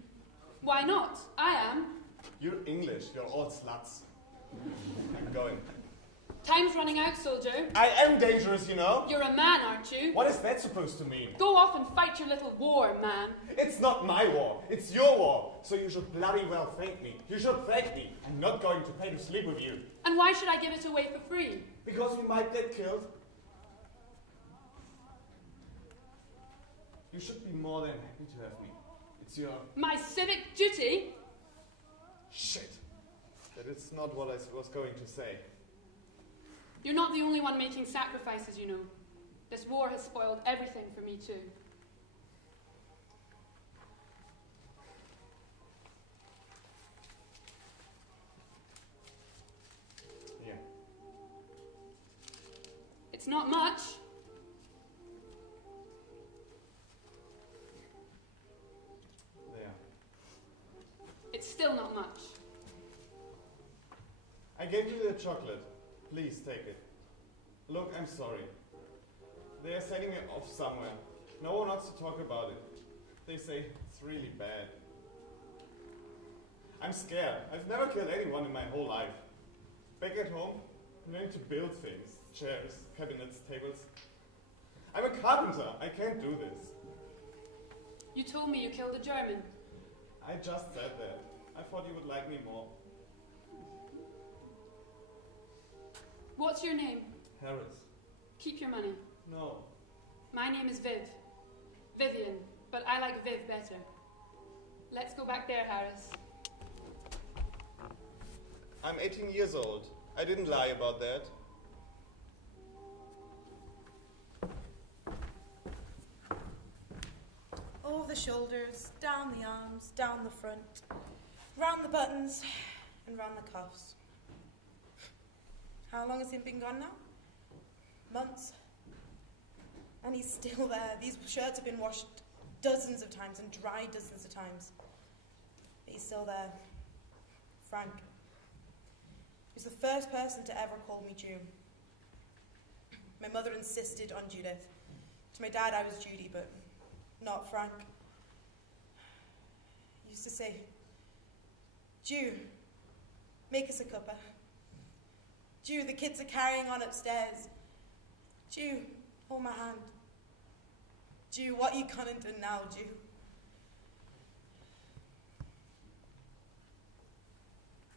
Why not? I am. You're English. You're all sluts. I'm going. Time's running out, soldier. I am dangerous, you know. You're a man, aren't you? What is that supposed to mean? Go off and fight your little war, man. It's not my war. It's your war. So you should bloody well thank me. You should thank me. I'm not going to pay to sleep with you. And why should I give it away for free? Because you might get killed. You should be more than happy to have me. It's your... My civic duty? Shit. That is not what I was going to say. You're not the only one making sacrifices, you know. This war has spoiled everything for me too. Yeah. It's not much. There. It's still not much. I gave you the chocolate. Please take it. Look, I'm sorry. They are sending it off somewhere. No one wants to talk about it. They say it's really bad. I'm scared. I've never killed anyone in my whole life. Back at home, I'm learning to build things. Chairs, cabinets, tables. I'm a carpenter. I can't do this. You told me you killed a German. I just said that. I thought you would like me more. What's your name? Harris. Keep your money. No. My name is Viv. Vivian, but I like Viv better. Let's go back there, Harris. I'm 18 years old. I didn't lie about that. Over the shoulders, down the arms, down the front, round the buttons, and round the cuffs. How long has he been gone now? Months. And he's still there. These shirts have been washed dozens of times and dried dozens of times. But he's still there. Frank. He was the first person to ever call me Jew. My mother insisted on Judith. To my dad, I was Judy, but not Frank. He used to say, Jew, make us a cuppa. Jew, the kids are carrying on upstairs. Jew, hold my hand. Jew, what are you gonna do now, Jew?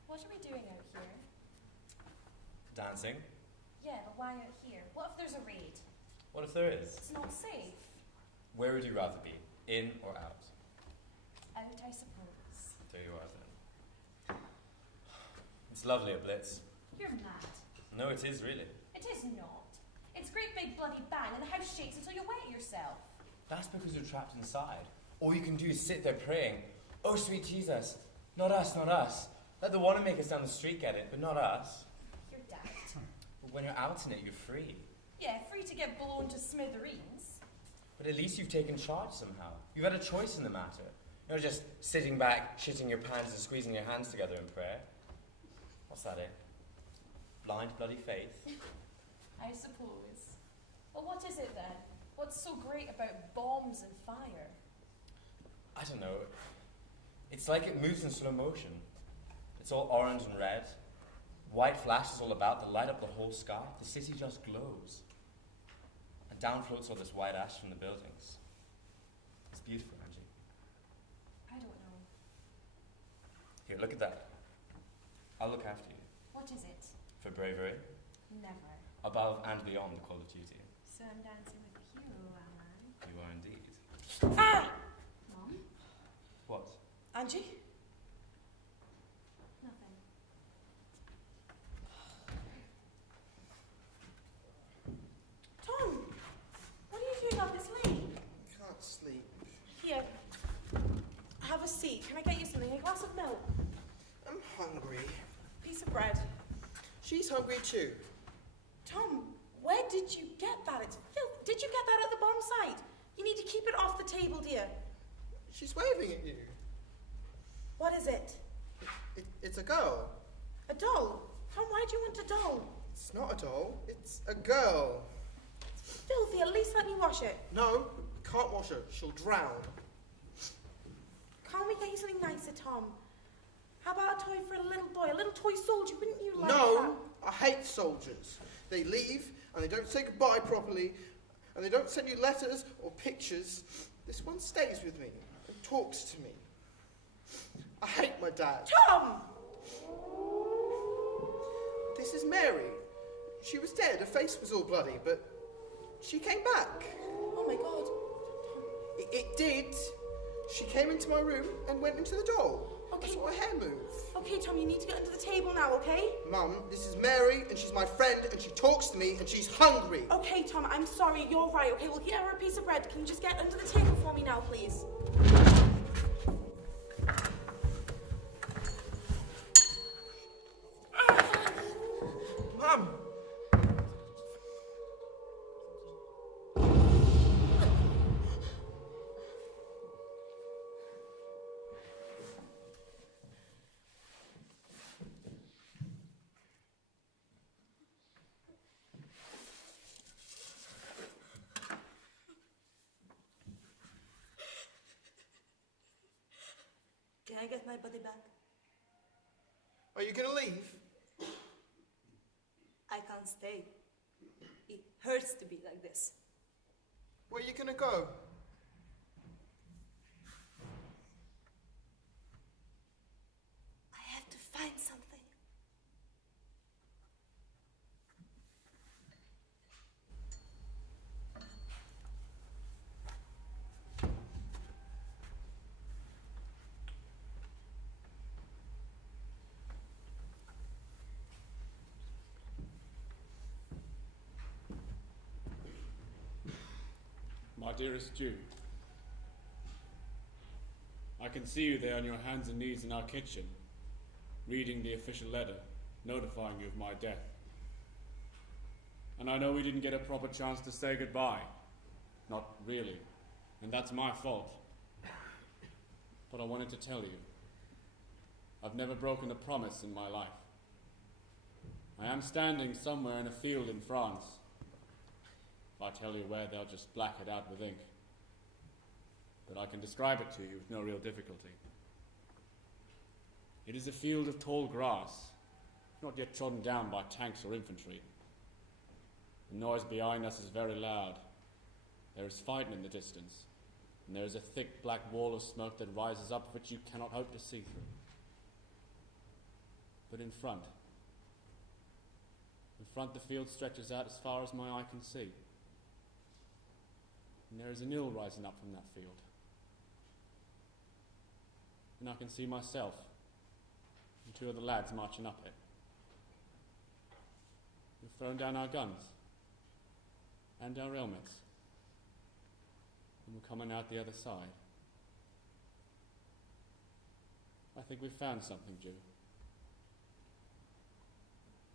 What are we doing out here? Dancing? Yeah, but why out here? What if there's a raid? What if there is? It's not safe. Where would you rather be? In or out? Out, I suppose. There you are then. It's lovely, a blitz. You're mad. No, it is really. It is not. It's great big bloody bang and the house shakes until you wet yourself. That's because you're trapped inside. All you can do is sit there praying, oh sweet Jesus, not us, not us. Let the Wanamamakers down the street get it, but not us. You're daft. But when you're out in it, you're free. Yeah, free to get blown to smithereens. But at least you've taken charge somehow. You've had a choice in the matter. You're not just sitting back, shitting your pants and squeezing your hands together in prayer. What's that, eh? Blind bloody faith? I suppose. Well, what is it then? What's so great about bombs and fire? I don't know. It's like it moves in slow motion. It's all orange and red. White flashes all about that light up the whole sky. The city just glows. And down floats all this white ash from the buildings. It's beautiful, Angie. I don't know. Here, look at that. I'll look after you. What is it? For bravery. Never. Above and beyond the call of duty. So I'm dancing with a hero, am I? You are indeed. Ah! Mom? What? Angie? Nothing. Tom, what are you doing up this late? Can't sleep. Here, have a seat. Can I get you something? A glass of milk? I'm hungry. Piece of bread. She's hungry too. Tom, where did you get that? It's filth. Did you get that at the bomb site? You need to keep it off the table, dear. She's waving at you. What is it? It's a girl. A doll? Tom, why do you want a doll? It's not a doll. It's a girl. It's filthy. At least let me wash it. No, can't wash her. She'll drown. Can't we get you something nicer, Tom? How about a toy for a little boy? A little toy soldier? Wouldn't you like that? No, I hate soldiers. They leave and they don't say goodbye properly and they don't send you letters or pictures. This one stays with me and talks to me. I hate my dad. Tom! This is Mary. She was dead. Her face was all bloody, but she came back. Oh my God. It did. She came into my room and went into the doll. Okay. I saw her hair move. Okay, Tom. Tom, you need to get under the table now, okay? Mum, this is Mary, and she's my friend, and she talks to me, and she's hungry. Okay, Tom, I'm sorry, you're right, okay? We'll get her a piece of bread. Can you just get under the table for me now, please? Mum! Can I get my body back? Are you gonna leave? I can't stay. It hurts to be like this. Where are you gonna go? I have to find something. My dearest Jude, I can see you there on your hands and knees in our kitchen, reading the official letter notifying you of my death. And I know we didn't get a proper chance to say goodbye. Not really. And that's my fault. But I wanted to tell you, I've never broken a promise in my life. I am standing somewhere in a field in France. If I tell you where, they'll just black it out with ink. But I can describe it to you with no real difficulty. It is a field of tall grass, not yet trodden down by tanks or infantry. The noise behind us is very loud. There is fighting in the distance, and there is a thick black wall of smoke that rises up which you cannot hope to see through. But in front the field stretches out as far as my eye can see. And there is an hill rising up from that field. And I can see myself and two of the lads marching up it. We've thrown down our guns and our helmets, and we're coming out the other side. I think we've found something, Jew.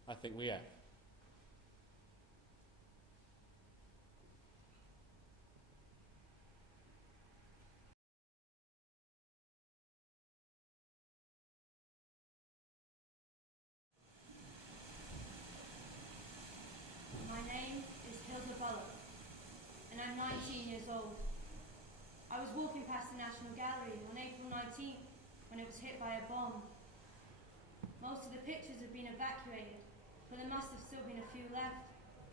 I think we have. My name is Hilda Bullock, and I'm 19 years old. I was walking past the National Gallery on April 19th when it was hit by a bomb. Most of the pictures have been evacuated, but there must have still been a few left,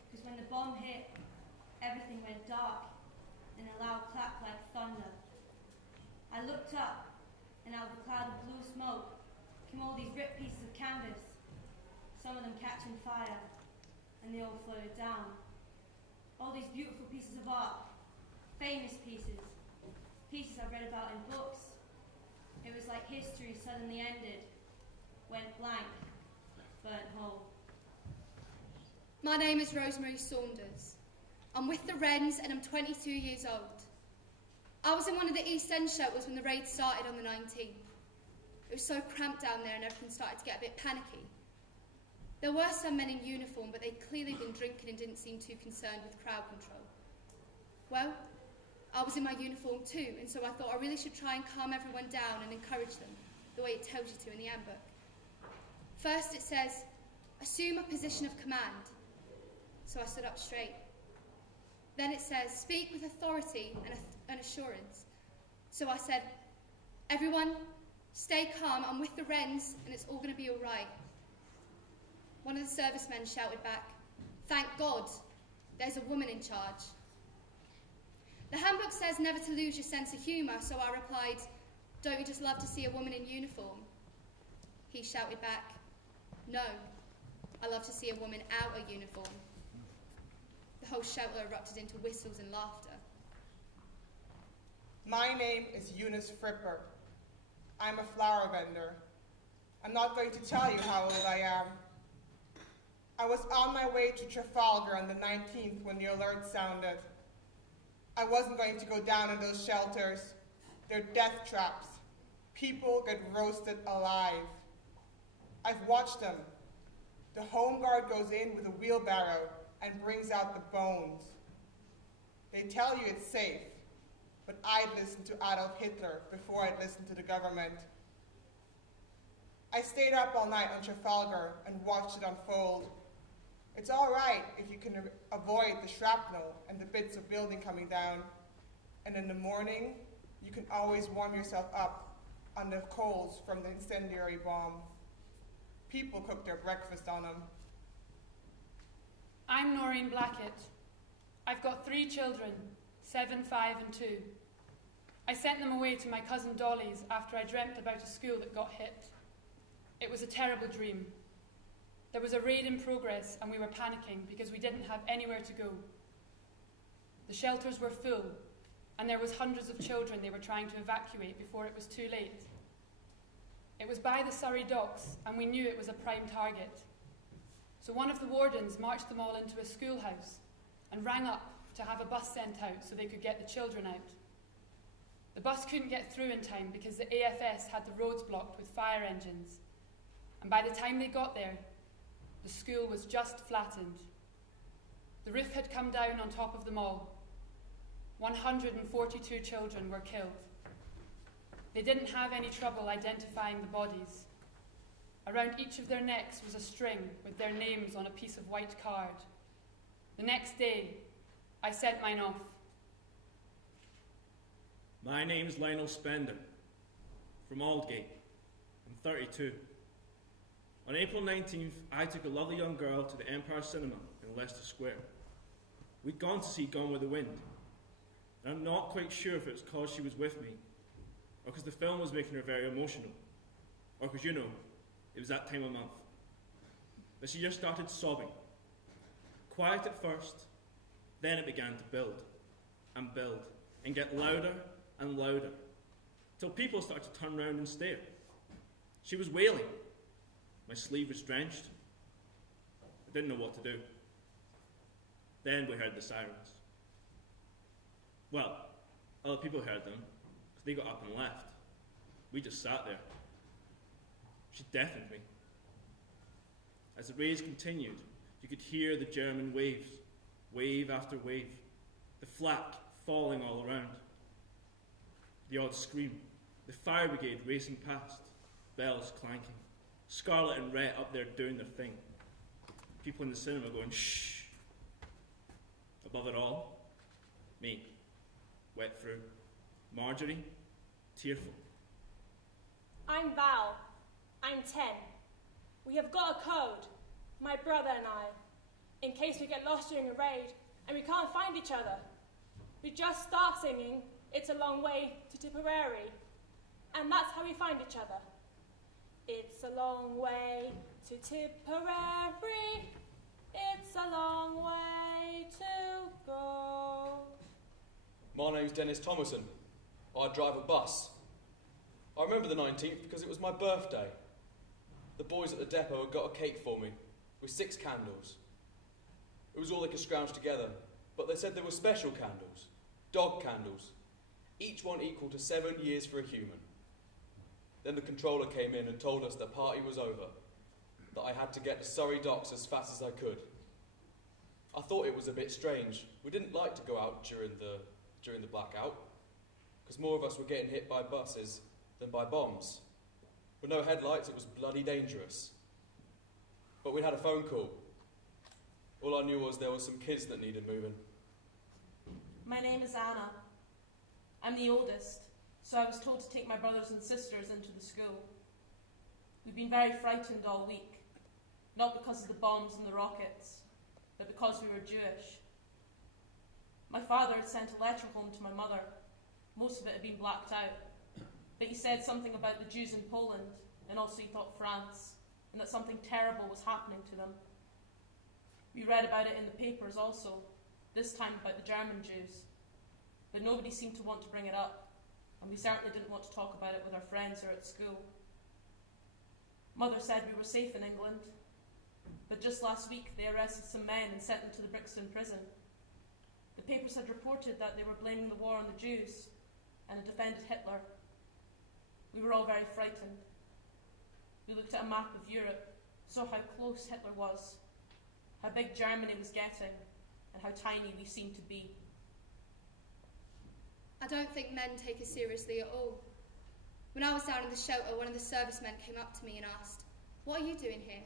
because when the bomb hit, everything went dark and a loud clap like thunder. I looked up, and out of a cloud of blue smoke came all these ripped pieces of canvas, some of them catching fire, and they all floated down. All these beautiful pieces of art, famous pieces, pieces I've read about in books. It was like history suddenly ended, went blank, burnt whole. My name is Rosemary Saunders. I'm with the Wrens and I'm 22 years old. I was in one of the East End shelters when the raid started on the 19th. It was so cramped down there and everything started to get a bit panicky. There were some men in uniform, but they'd clearly been drinking and didn't seem too concerned with crowd control. Well, I was in my uniform too, and so I thought I really should try and calm everyone down and encourage them, the way it tells you to in the handbook. First it says, assume a position of command. So I stood up straight. Then it says, speak with authority and assurance. So I said, everyone, stay calm, I'm with the Wrens and it's all going to be all right. One of the servicemen shouted back, thank God, there's a woman in charge. The handbook says never to lose your sense of humour, so I replied, don't you just love to see a woman in uniform? He shouted back, no, I love to see a woman out of uniform. The whole shelter erupted into whistles and laughter. My name is Eunice Fripper. I'm a flower vendor. I'm not going to tell you how old I am. I was on my way to Trafalgar on the 19th when the alert sounded. I wasn't going to go down in those shelters. They're death traps. People get roasted alive. I've watched them. The home guard goes in with a wheelbarrow and brings out the bones. They tell you it's safe, but I'd listen to Adolf Hitler before I'd listen to the government. I stayed up all night on Trafalgar and watched it unfold. It's all right if you can avoid the shrapnel and the bits of building coming down. And in the morning, you can always warm yourself up on the coals from the incendiary bomb. People cook their breakfast on them. I'm Noreen Blackett. I've got 3 children, 7, 5 and 2. I sent them away to my cousin Dolly's after I dreamt about a school that got hit. It was a terrible dream. There was a raid in progress and we were panicking because we didn't have anywhere to go. The shelters were full and there was hundreds of children they were trying to evacuate before it was too late. It was by the Surrey docks and we knew it was a prime target. So one of the wardens marched them all into a schoolhouse and rang up to have a bus sent out so they could get the children out. The bus couldn't get through in time because the AFS had the roads blocked with fire engines. And by the time they got there, the school was just flattened. The roof had come down on top of them all. 142 children were killed. They didn't have any trouble identifying the bodies. Around each of their necks was a string with their names on a piece of white card. The next day, I sent mine off. My name's Lionel Spender, from Aldgate. I'm 32. On April 19th, I took a lovely young girl to the Empire Cinema in Leicester Square. We'd gone to see Gone with the Wind, and I'm not quite sure if it's because she was with me, or because the film was making her very emotional, or because, you know, it was that time of month. But she just started sobbing. Quiet at first, then it began to build, and get louder and louder, till people started to turn round and stare. She was wailing. My sleeve was drenched. I didn't know what to do. Then we heard the sirens. Well, other people heard them, because they got up and left. We just sat there. She deafened me. As the rays continued, you could hear the German waves, wave after wave, the flak falling all around. The odd scream, the fire brigade racing past, bells clanking, Scarlet and Rhett up there doing their thing. People in the cinema going, shh. Above it all, me, wet through. Marjorie, tearful. I'm Val. I'm 10. We have got a code, my brother and I, in case we get lost during a raid and we can't find each other. We just start singing It's a Long Way to Tipperary, and that's how we find each other. It's a long way to Tipperary, it's a long way to go. My name's Dennis Thomason. I drive a bus. I remember the 19th because it was my birthday. The boys at the depot had got a cake for me with 6 candles. It was all they could scrounge together, but they said there were special candles, dog candles, each one equal to 7 years for a human. Then the controller came in and told us the party was over, that I had to get to Surrey docks as fast as I could. I thought it was a bit strange. We didn't like to go out during the blackout, because more of us were getting hit by buses than by bombs. With no headlights, it was bloody dangerous. But we'd had a phone call. All I knew was there were some kids that needed moving. My name is Anna. I'm the oldest, so I was told to take my brothers and sisters into the school. We've been very frightened all week, not because of the bombs and the rockets, but because we were Jewish. My father had sent a letter home to my mother. Most of it had been blacked out, but he said something about the Jews in Poland, and also he thought France, and that something terrible was happening to them. We read about it in the papers also, this time about the German Jews, but nobody seemed to want to bring it up, and we certainly didn't want to talk about it with our friends or at school. Mother said we were safe in England. But just last week they arrested some men and sent them to the Brixton prison. The papers had reported that they were blaming the war on the Jews and had defended Hitler. We were all very frightened. We looked at a map of Europe, saw how close Hitler was, how big Germany was getting, and how tiny we seemed to be. I don't think men take us seriously at all. When I was down in the shelter, one of the servicemen came up to me and asked, "What are you doing here?"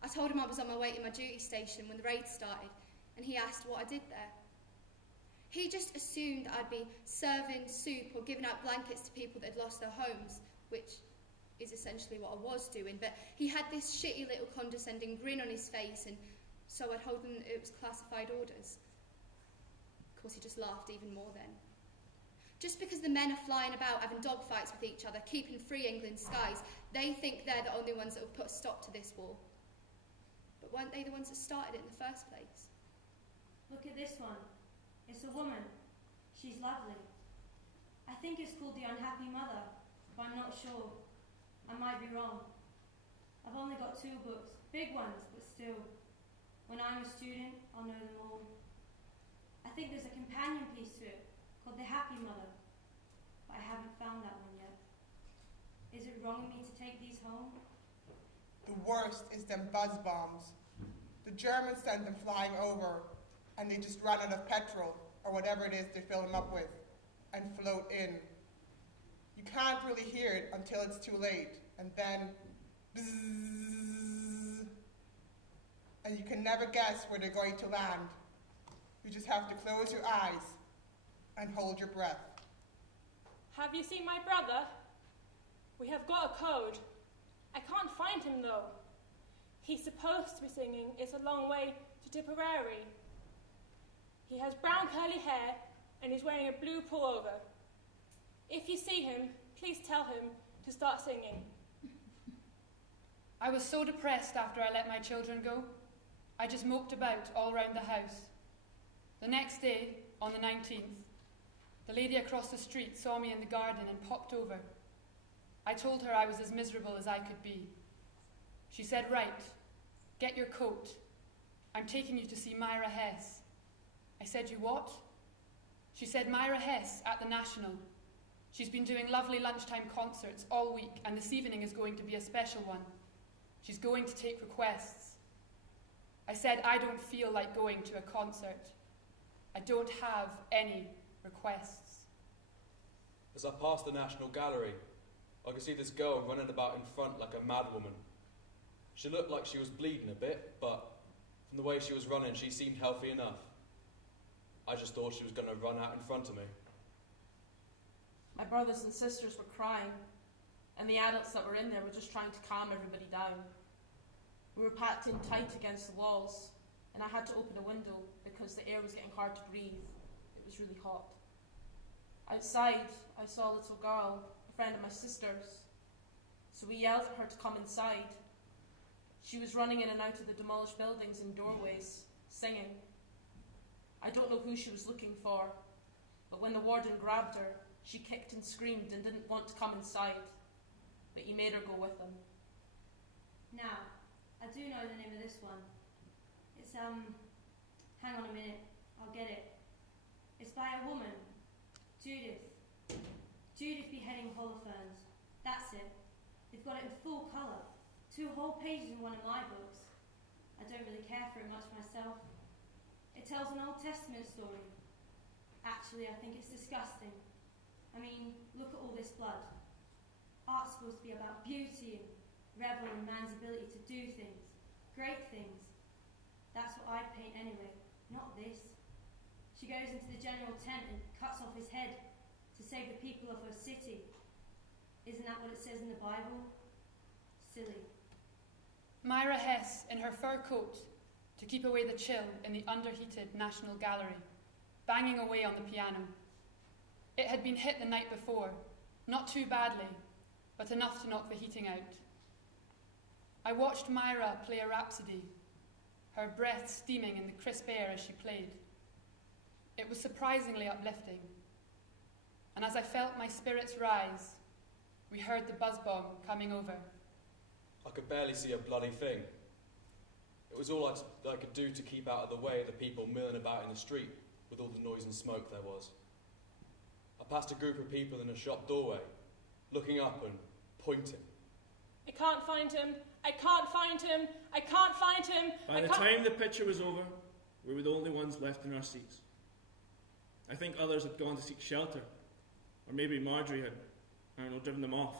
I told him I was on my way to my duty station when the raid started, and he asked what I did there. He just assumed I'd be serving soup or giving out blankets to people that had lost their homes, which is essentially what I was doing, but he had this shitty little condescending grin on his face, and so I told him that it was classified orders. Of course, he just laughed even more then. Just because the men are flying about having dogfights with each other, keeping free England's skies, they think they're the only ones that will put a stop to this war. But weren't they the ones that started it in the first place? Look at this one. It's a woman. She's lovely. I think it's called The Unhappy Mother, but I'm not sure. I might be wrong. I've only got 2 books, big ones, but still. When I'm a student, I'll know them all. I think there's a companion piece to it, called The Happy Mother, but I haven't found that one yet. Is it wrong of me to take these home? The worst is them buzz bombs. The Germans send them flying over, and they just run out of petrol, or whatever it is they fill them up with, and float in. You can't really hear it until it's too late, and then bzzz, and you can never guess where they're going to land. You just have to close your eyes and hold your breath. Have you seen my brother? We have got a code. I can't find him though. He's supposed to be singing It's a Long Way to Tipperary. He has brown curly hair and he's wearing a blue pullover. If you see him, please tell him to start singing. I was so depressed after I let my children go. I just moped about all round the house. The next day, on the 19th, the lady across the street saw me in the garden and popped over. I told her I was as miserable as I could be. She said, "Right, get your coat. I'm taking you to see Myra Hess." I said, "You what?" She said, "Myra Hess at the National. She's been doing lovely lunchtime concerts all week, and this evening is going to be a special one. She's going to take requests." I said, "I don't feel like going to a concert. I don't have any requests." As I passed the National Gallery, I could see this girl running about in front like a mad woman. She looked like she was bleeding a bit, but from the way she was running, she seemed healthy enough. I just thought she was going to run out in front of me. My brothers and sisters were crying, and the adults that were in there were just trying to calm everybody down. We were packed in tight against the walls, and I had to open a window because the air was getting hard to breathe. It was really hot. Outside, I saw a little girl, a friend of my sister's, so we yelled at her to come inside. She was running in and out of the demolished buildings and doorways, singing. I don't know who she was looking for, but when the warden grabbed her, she kicked and screamed and didn't want to come inside, but he made her go with him. Now, I do know the name of this one. It's, hang on a minute, I'll get it. It's by a woman, Judith. Judith beheading Holofernes. That's it. They've got it in full colour. 2 whole pages in one of my books. I don't really care for it much myself. It tells an Old Testament story. Actually, I think it's disgusting. I mean, look at all this blood. Art's supposed to be about beauty and revel in man's ability to do things, great things. That's what I'd paint anyway, not this. She goes into the general tent and cuts off his head to save the people of her city. Isn't that what it says in the Bible? Silly. Myra Hess in her fur coat to keep away the chill in the underheated National Gallery, banging away on the piano. It had been hit the night before, not too badly, but enough to knock the heating out. I watched Myra play a rhapsody, her breath steaming in the crisp air as she played. It was surprisingly uplifting, and as I felt my spirits rise, we heard the buzz bomb coming over. I could barely see a bloody thing. It was all I could do to keep out of the way of the people milling about in the street with all the noise and smoke there was. I passed a group of people in a shop doorway, looking up and pointing. I can't find him. I can't find him. I can't find him. By the time the picture was over, we were the only ones left in our seats. I think others had gone to seek shelter, or maybe Marjorie had, I don't know, driven them off.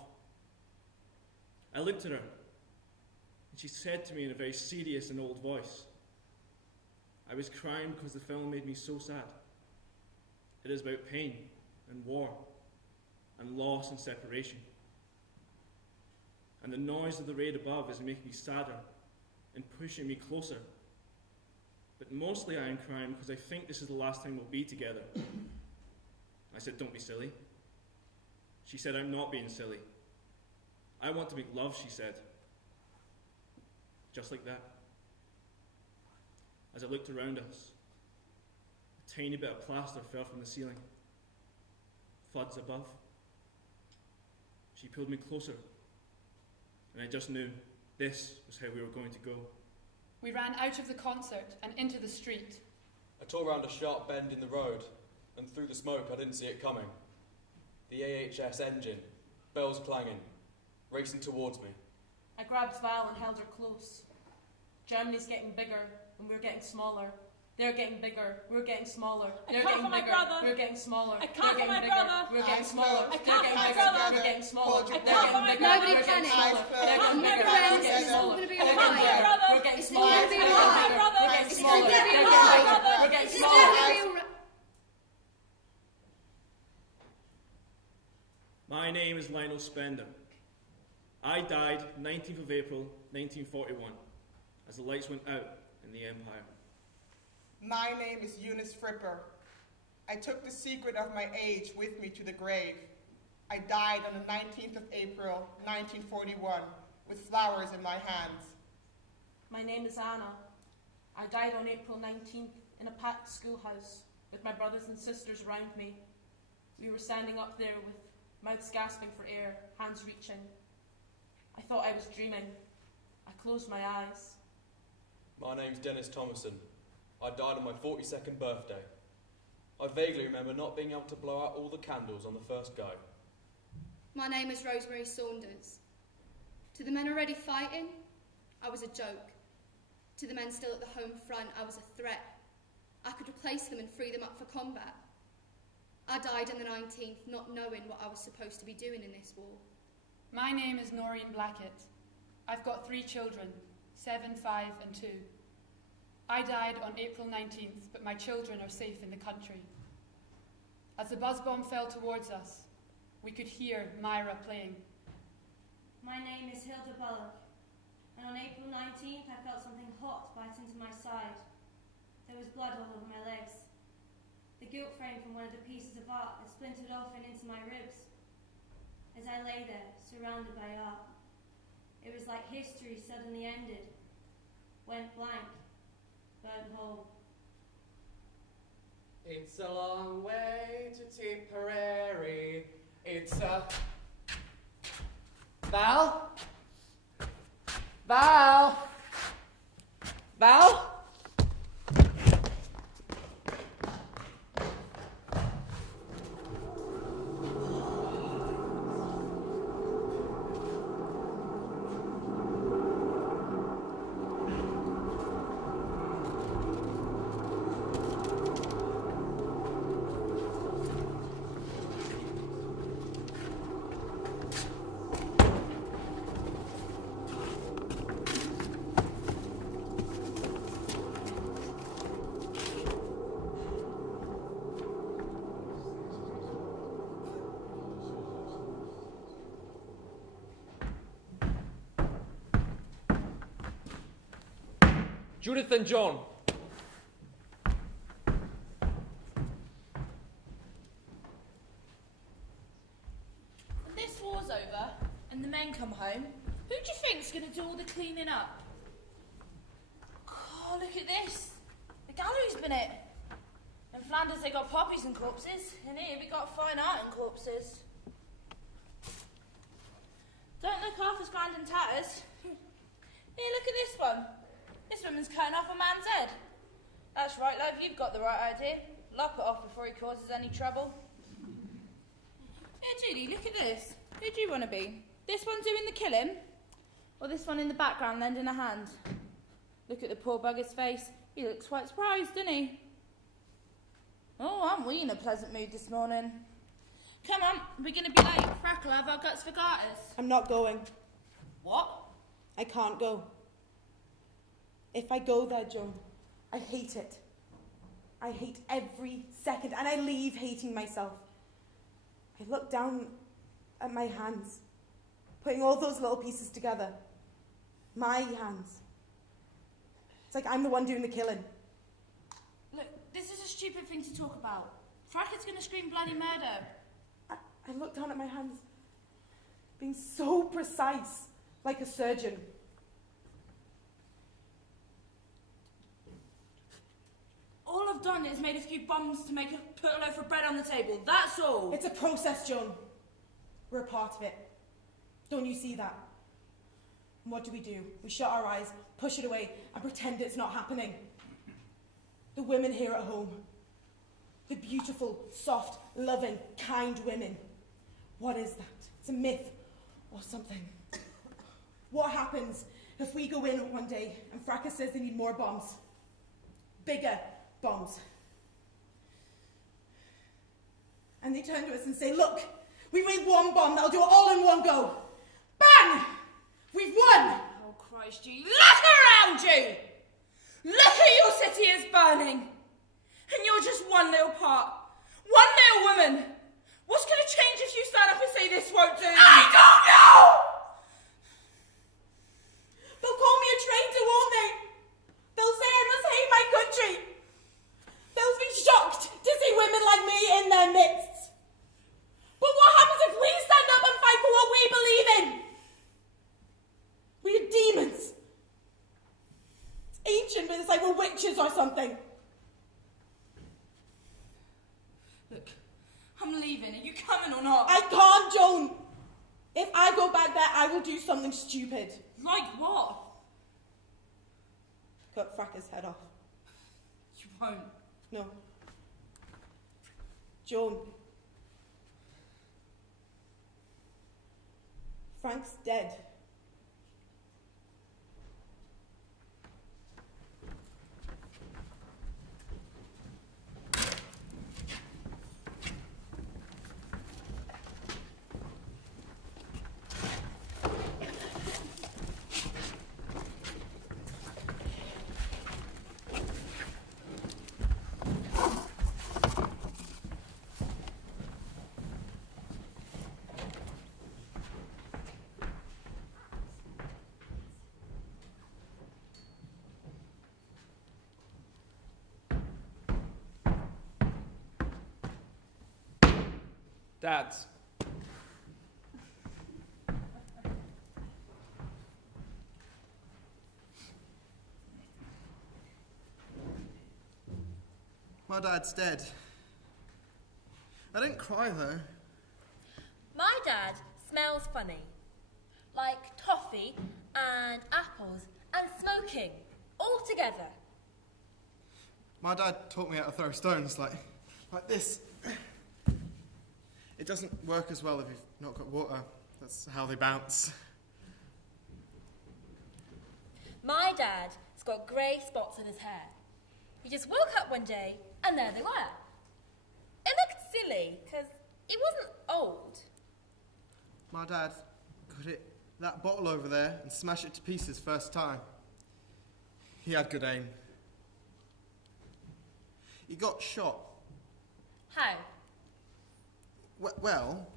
I looked at her, and she said to me in a very serious and old voice, I was crying because the film made me so sad. It is about pain and war and loss and separation. And the noise of the raid above is making me sadder and pushing me closer. But mostly I am crying because I think this is the last time we'll be together. I said, don't be silly. She said, I'm not being silly. I want to make love, she said. Just like that. As I looked around us, a tiny bit of plaster fell from the ceiling. Floods above. She pulled me closer, and I just knew this was how we were going to go. We ran out of the concert and into the street. I tore round a sharp bend in the road, and through the smoke I didn't see it coming. The AHS engine, bells clanging, racing towards me. I grabbed Val and held her close. Germany's getting bigger, and we're getting smaller. They're getting bigger, we're getting smaller. They're getting bigger, we're getting smaller. I can't find my brother. We're getting smaller. I They're can't getting find my bigger, brother. we're getting smaller. I They're can't find my getting bigger, brother. we're getting smaller. They're getting bigger, we're getting smaller. It's They're all gonna be getting alright. bigger, we're getting It's smaller. all gonna be They're alright. getting bigger, we're getting It's smaller. all gonna be They're alright. getting bigger, we're getting It's smaller. all gonna be alright. My name is Lionel Spender. I died 19th of April, 1941, as the lights went out in the Empire. My name is Eunice Fripper. I took the secret of my age with me to the grave. I died on the 19th of April, 1941, with flowers in my hands. My name is Anna. I died on April 19th in a packed schoolhouse with my brothers and sisters around me. We were standing up there with mouths gasping for air, hands reaching. I thought I was dreaming. I closed my eyes. My name's Dennis Thomason. I died on my 42nd birthday. I vaguely remember not being able to blow out all the candles on the first go. My name is Rosemary Saunders. To the men already fighting, I was a joke. To the men still at the home front, I was a threat. I could replace them and free them up for combat. I died on the 19th, not knowing what I was supposed to be doing in this war. My name is Noreen Blackett. I've got 3 children, 7, 5 and 2. I died on April 19th, but my children are safe in the country. As the buzz bomb fell towards us, we could hear Myra playing. My name is Hilda Bullock, and on April 19th I felt something hot bite into my side. There was blood all over my legs. The gilt frame from one of the pieces of art had splintered off and into my ribs. As I lay there, surrounded by art, it was like history suddenly ended, went blank, burnt whole. It's a long way to Tipperary. It's a... Val? Val? Val? Judith and John. When this war's over and the men come home, who do you think's going to do all the cleaning up? Oh, look at this. The gallery's been hit. In Flanders they got poppies and corpses, and here we got fine art and corpses. Don't look half as grand in tatters. Here, look at this one. This woman's cutting off a man's head. That's right, love, you've got the right idea. Lop it off before he causes any trouble. Here, Judy, look at this. Who do you want to be? This one doing the killing? Or this one in the background lending a hand? Look at the poor bugger's face. He looks quite surprised, doesn't he? Oh, aren't we in a pleasant mood this morning? Come on, we're going to be late. Frack'll have our guts for garters. I'm not going. What? I can't go. If I go there, Joan, I hate it. I hate every second, and I leave hating myself. I look down at my hands, putting all those little pieces together. My hands. It's like I'm the one doing the killing. Look, this is a stupid thing to talk about. Frackett's going to scream bloody murder. I look down at my hands, being so precise, like a surgeon. All I've done is made a few bombs to put a loaf of bread on the table. That's all. It's a process, Joan. We're a part of it. Don't you see that? And what do? We shut our eyes, push it away, and pretend it's not happening. The women here at home. The beautiful, soft, loving, kind women. What is that? It's a myth or something. What happens if we go in one day and Fracas says they need more bombs? Bigger bombs. And they turn to us and say, look, we made one bomb that'll do it all in one go. Bang! We've won! Oh, Christ, you look around you! Look at your city is burning! And you're just one little part. One little woman! What's going to change if you stand up and say this won't do? I don't know! They'll call me a traitor, won't they? They'll say I must hate my country. They'll be shocked to see women like me in their midst. But what happens if we stand up and fight for what we believe in? We're demons. It's ancient, but it's like we're witches or something. Look, I'm leaving. Are you coming or not? I can't, Joan. If I go back there, I will do something stupid. Like what? Cut Fracker's head off. You won't. No. Joan. Frank's dead. Dads. My dad's dead. I didn't cry though. My dad smells funny. Like toffee and apples and smoking. All together. My dad taught me how to throw stones like this. It doesn't work as well if you've not got water. That's how they bounce. My dad's got grey spots in his hair. He just woke up one day and there they were. It looked silly because he wasn't old. My dad could hit that bottle over there and smash it to pieces first time. He had good aim. He got shot. How? Well,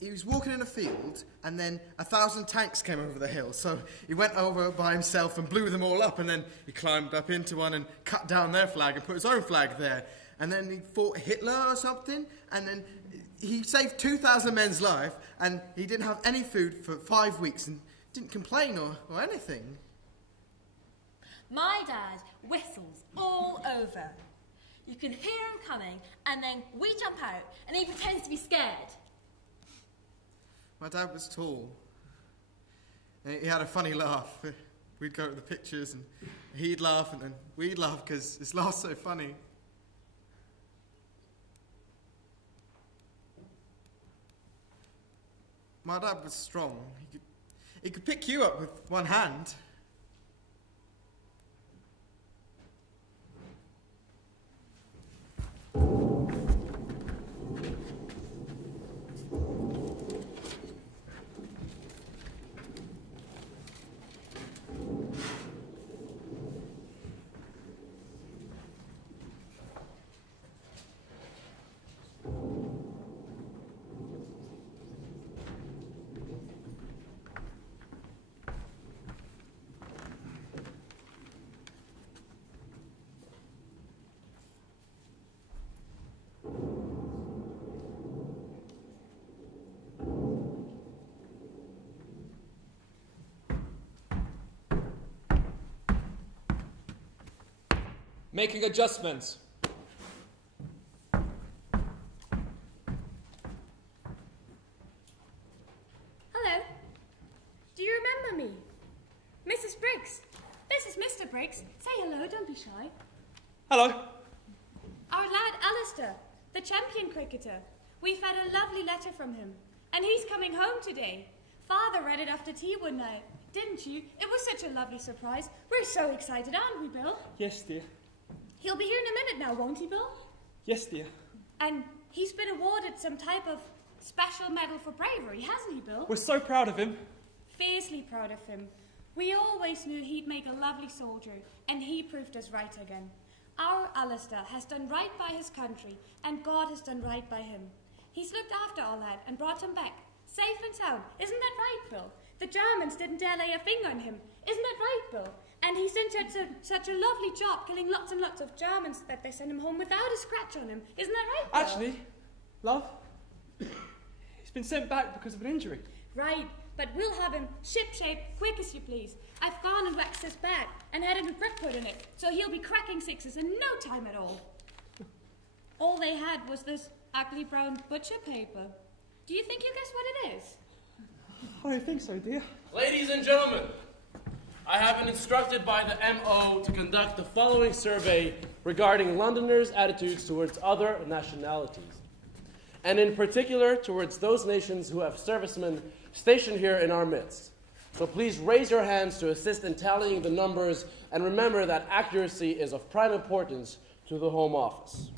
he was walking in a field and then 1,000 tanks came over the hill. So he went over by himself and blew them all up, and then he climbed up into one and cut down their flag and put his own flag there. And then he fought Hitler or something, and then he saved 2,000 men's life, and he didn't have any food for 5 weeks and didn't complain or anything. My dad whistles all over. You can hear him coming, and then we jump out, and he pretends to be scared. My dad was tall. And he had a funny laugh. we'd go to the pictures and he'd laugh and then we'd laugh because his laugh's so funny. My dad was strong. He could pick you up with one hand. Making adjustments. Hello. Do you remember me? Mrs. Briggs. This is Mr. Briggs. Say hello, don't be shy. Hello. Our lad Alistair, the champion cricketer. We've had a lovely letter from him. And he's coming home today. Father read it after tea one night. Didn't you? It was such a lovely surprise. We're so excited, aren't we, Bill? Yes, dear. He'll be here in a minute now, won't he, Bill? Yes, dear. And he's been awarded some type of special medal for bravery, hasn't he, Bill? We're so proud of him. Fiercely proud of him. We always knew he'd make a lovely soldier, and he proved us right again. Our Alistair has done right by his country, and God has done right by him. He's looked after our lad and brought him back, safe and sound. Isn't that right, Bill? The Germans didn't dare lay a finger on him. Isn't that right, Bill? And he's done such a lovely job killing lots and lots of Germans that they sent him home without a scratch on him. Isn't that right, Bill? Actually, love, he's been sent back because of an injury. Right, but we'll have him ship-shape, quick as you please. I've gone and waxed his bat and had a grip put in it, so he'll be cracking sixes in no time at all. All they had was this ugly brown butcher paper. Do you think you guess what it is? I don't think so, dear. Ladies and gentlemen, I have been instructed by the MO to conduct the following survey regarding Londoners' attitudes towards other nationalities, and in particular towards those nations who have servicemen stationed here in our midst. So please raise your hands to assist in tallying the numbers, and remember that accuracy is of prime importance to the Home Office.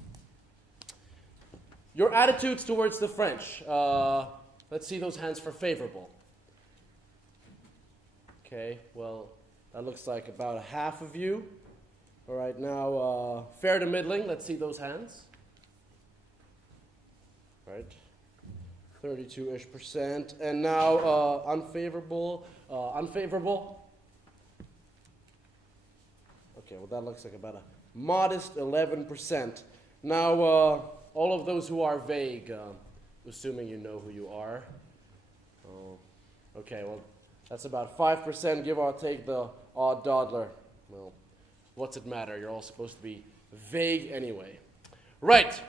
Your attitudes towards the French. Let's see those hands for favorable. Okay, well, that looks like about a half of you. All right, now fair to middling. Let's see those hands. All right, 32-ish%. And now unfavorable. Unfavorable. Okay, well, that looks like about a modest 11%. Now, all of those who are vague, assuming you know who you are. Oh, okay, well, that's about 5%, give or take the odd dawdler. Well, what's it matter? You're all supposed to be vague anyway. Right.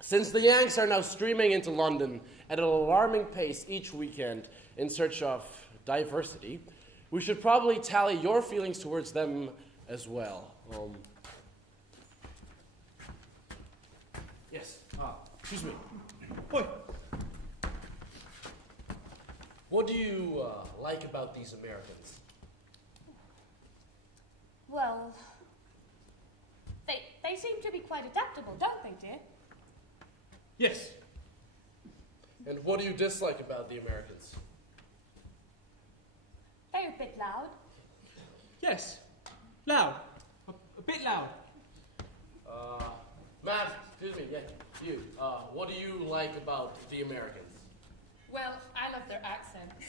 Since the Yanks are now streaming into London at an alarming pace each weekend in search of diversity, we should probably tally your feelings towards them as well. Yes. Excuse me. Boy. What do you like about these Americans? Well, they seem to be quite adaptable, don't they, dear? Yes. And what do you dislike about the Americans? They're a bit loud. Yes. Loud. A bit loud. Ma'am, excuse me, yeah, you. What do you like about the Americans? Well, I love their accents.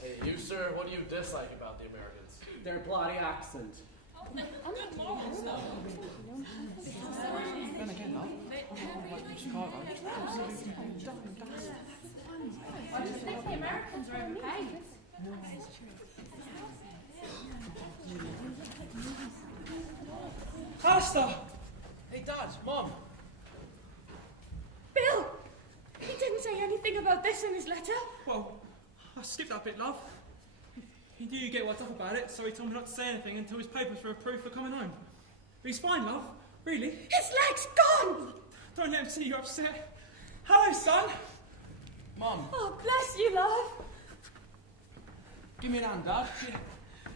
Hey, you, sir, what do you dislike about the Americans? Their bloody accent. Good morals, though. Then again, love. Chicago. I just think the Americans are okay. Alistair! Hey, Dad, Mom. Bill! He didn't say anything about this in his letter. Well, I skipped that bit, love. He knew you'd get worked up about it, so he told me not to say anything until his papers were approved for coming home. But he's fine, love. Really. His leg's gone! Don't let him see you upset. Hello, son. Mum. Oh, bless you, love. Give me an hand, Dad. Yeah.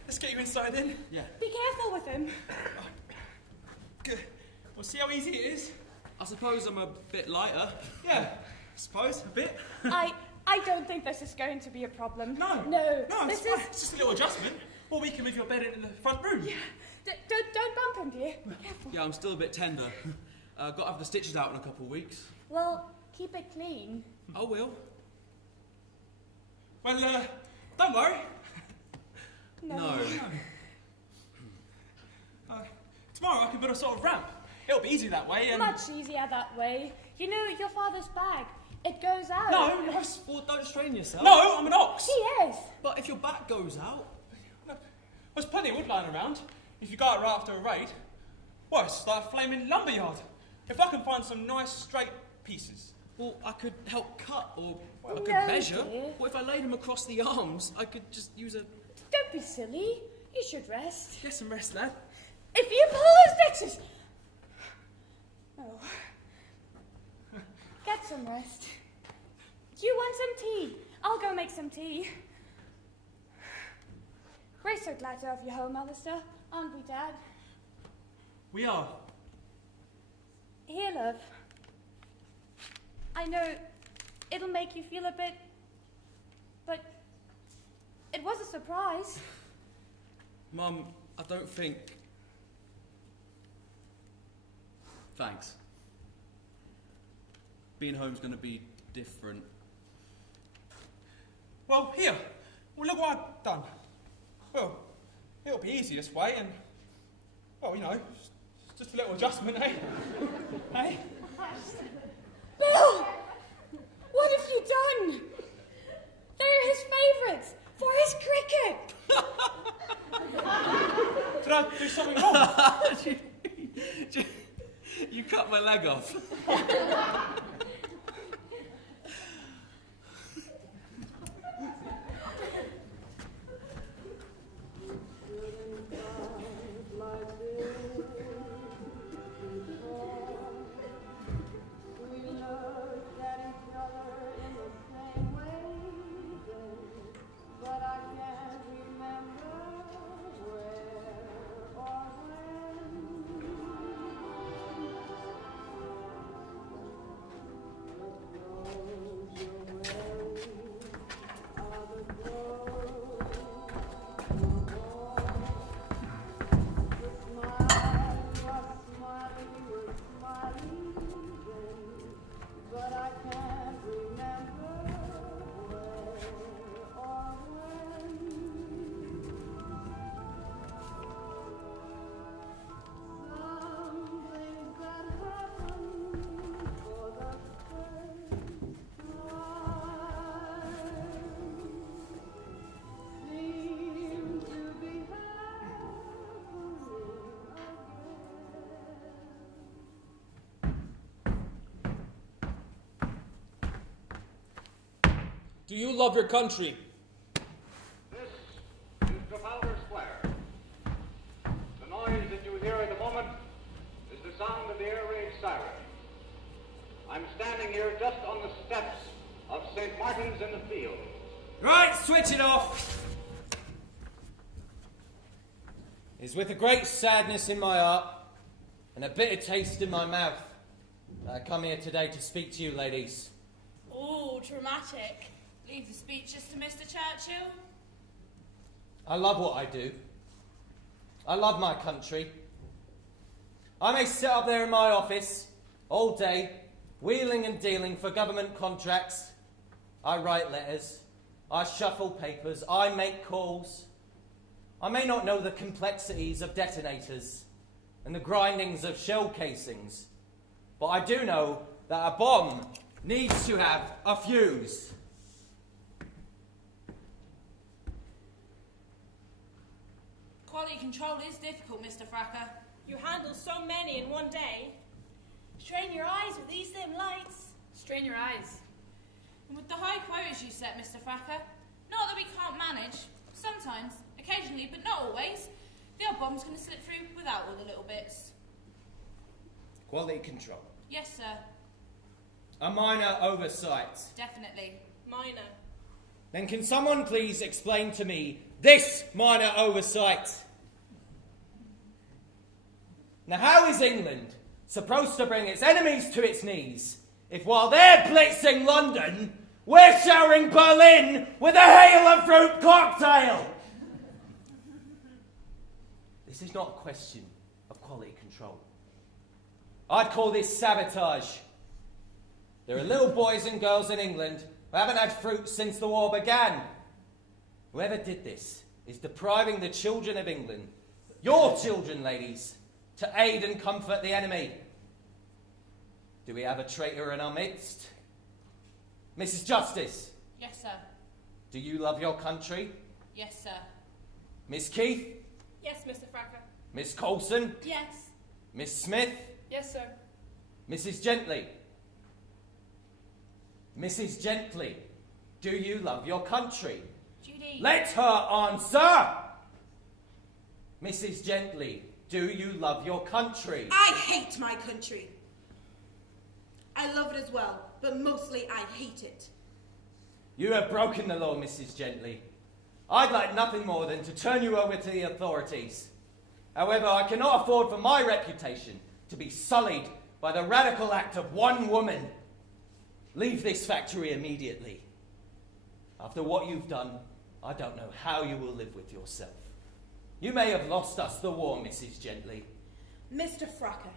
Let's get you inside then. Yeah. Be careful with him. Good. Well, see how easy it is? I suppose I'm a bit lighter. Yeah, I suppose, a bit. I don't think this is going to be a problem. No. No. It's fine. It's just a little adjustment. Or we can move your bed into the front room. Yeah. Don't bump him, dear. Be careful. Yeah, I'm still a bit tender. Got to have the stitches out in a couple of weeks. Well, keep it clean. I will. Well, don't worry. No. Tomorrow I can build a sort of ramp. It'll be easy that way. And Much easier that way. You know, your father's bag. It goes out. No, well, don't strain yourself. No, I'm an ox. He is. But if your back goes out, there's plenty of wood lying around. If you go out right after a raid, well, it's like a flaming lumberyard. If I can find some nice straight pieces. Well, I could help cut, or I could measure. Dear. Or if I laid them across the arms, I could just use a... Don't be silly. You should rest. Get some rest, lad. If you pull those stitches... Oh. Get some rest. Do you want some tea? I'll go make some tea. We're so glad to have you home, Alistair, aren't we, Dad? We are. Here, love. I know it'll make you feel a bit... but it was a surprise. Mum, I don't think... Thanks. Being home's going to be different. Well, here. Well, look what I've done. Well, it'll be easy this way, and... well, you know, it's just a little adjustment, eh? Hey? Bill! What have you done? They're his favourites for his cricket. Did I do something wrong? You cut my leg off. Do you love your country? This is Trafalgar Square. The noise that you hear at the moment is the sound of the air raid siren. I'm standing here just on the steps of St. Martin's in the Field. Right, switch it off. It's with a great sadness in my heart and a bitter taste in my mouth that I come here today to speak to you, ladies. Oh, dramatic. Leave the speeches to Mr. Churchill. I love what I do. I love my country. I may sit up there in my office all day, wheeling and dealing for government contracts. I write letters. I shuffle papers. I make calls. I may not know the complexities of detonators and the grindings of shell casings, but I do know that a bomb needs to have a fuse. Quality control is difficult, Mr. Fracker. You handle so many in one day. Strain your eyes with these dim lights. Strain your eyes. And with the high quotas you set, Mr. Fracker, not that we can't manage, sometimes. occasionally, but not always. The odd bomb's going to slip through without all the little bits. Quality control. Yes, sir. A minor oversight. Definitely. Minor. Then can someone please explain to me this minor oversight? Now how is England supposed to bring its enemies to its knees if while they're blitzing London, we're showering Berlin with a hail of fruit cocktail? This is not a question of quality control. I'd call this sabotage. There are little boys and girls in England who haven't had fruit since the war began. Whoever did this is depriving the children of England, your children, ladies, to aid and comfort the enemy. Do we have a traitor in our midst? Mrs. Justice. Yes, sir. Do you love your country? Yes, sir. Miss Keith? Yes, Mr. Fracker. Miss Coulson? Yes. Miss Smith? Yes, sir. Mrs. Gently? Mrs. Gently, do you love your country? Judy. Let her answer! Mrs. Gently, do you love your country? I hate my country. I love it as well, but mostly I hate it. You have broken the law, Mrs. Gently. I'd like nothing more than to turn you over to the authorities. However, I cannot afford for my reputation to be sullied by the radical act of one woman. Leave this factory immediately. After what you've done, I don't know how you will live with yourself. You may have lost us the war, Mrs. Gently. Mr. Fracker,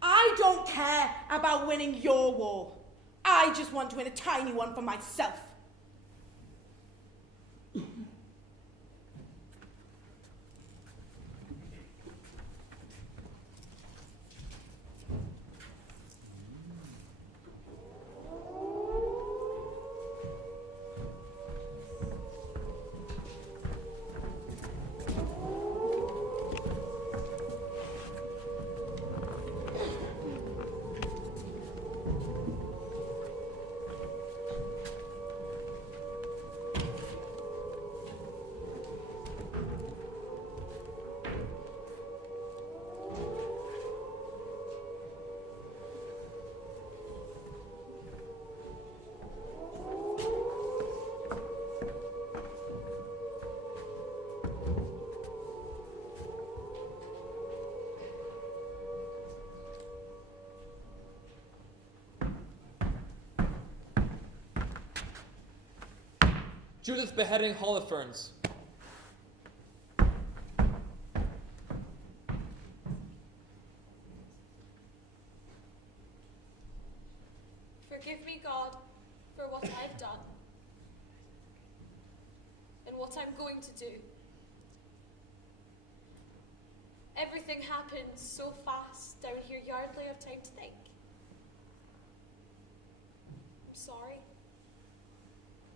I don't care about winning your war. I just want to win a tiny one for myself. Judith beheading Holofernes. Forgive me, God, for what I've done and what I'm going to do. Everything happens so fast down here, you hardly have time to think. I'm sorry.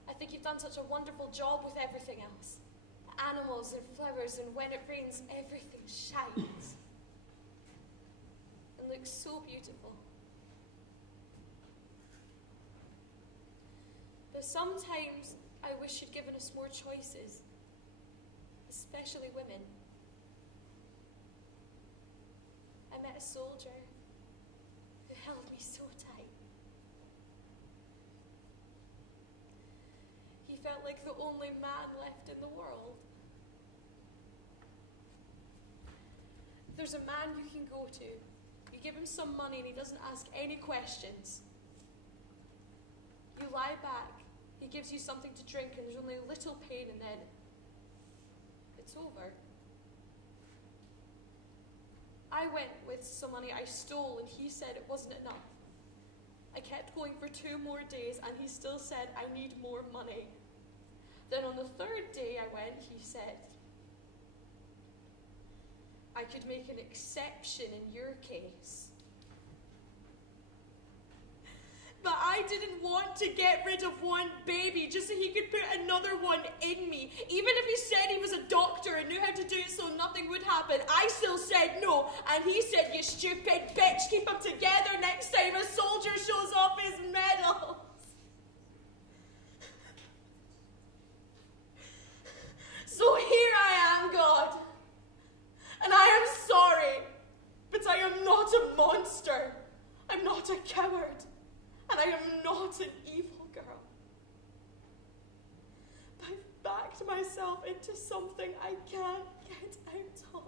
I think you've done such a wonderful job with everything else. The animals and flowers, and when it rains, everything shines and looks so beautiful. But sometimes I wish you'd given us more choices, especially women. I met a soldier who held me so tight. He felt like the only man left in the world. There's a man you can go to. You give him some money and he doesn't ask any questions. You lie back, he gives you something to drink and there's only a little pain and then it's over. I went with some money I stole and he said it wasn't enough. I kept going for 2 more days and he still said, I need more money. Then on the 3rd day I went, he said, I could make an exception in your case. But I didn't want to get rid of one baby just so he could put another one in me. Even if he said he was a doctor and knew how to do it so nothing would happen, I still said no. And he said, you stupid bitch, keep them together next time a soldier shows off his medals. So here I into something I can't get out of.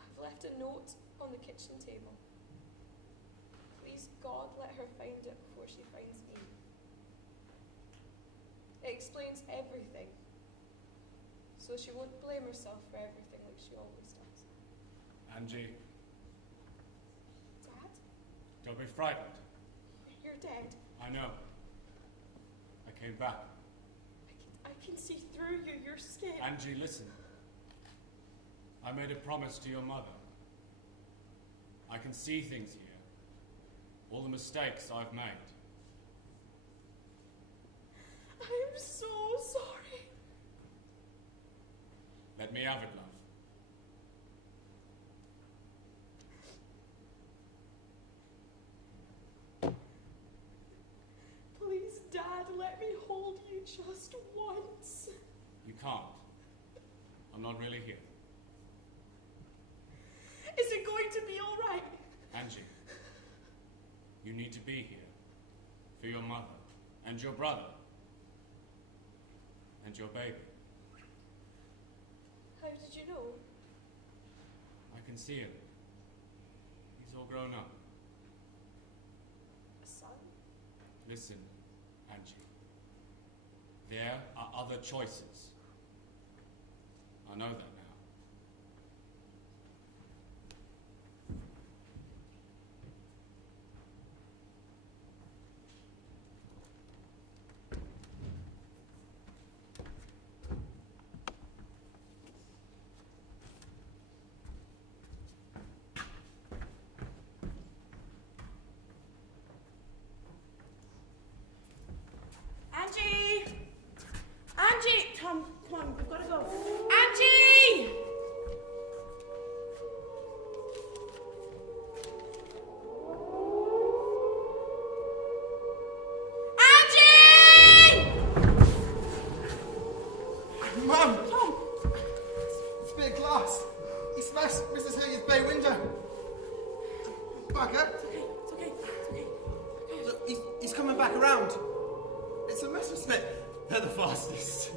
I've left a note on the kitchen table. Please, God, let her find it before she finds me. It explains everything, so she won't blame herself for everything like she always does. Angie, Dad, don't be frightened. you're dead. I know. I came back. I can see through you, your skin. Angie, listen. I made a promise to your mother. I can see things here. All the mistakes I've made. I'm so sorry. Let me have it, love. Please, Dad, let me hold you just once. You can't. I'm not really here. Is it going to be all right? Angie, you need to be here for your mother and your brother and your baby. How did you know? I can see him. He's all grown up. A son? Listen, Angie. There are other choices. I know that now. Angie! Angie! Tom, come on, we've got to go. Angie! Angie! Mum! Tom! It's a bit of glass. He smashed Mrs. Hilliard's bay window. Back up. It's okay. Look, he's coming back around. It's a Messerschmitt. They're the fastest.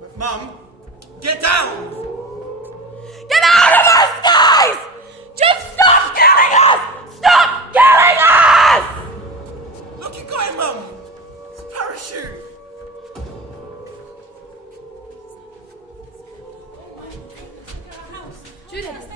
But Mum, get down! Get out of us, guys! Just stop killing us! Stop killing us! Look, you got him, Mum! It's a parachute! Judith!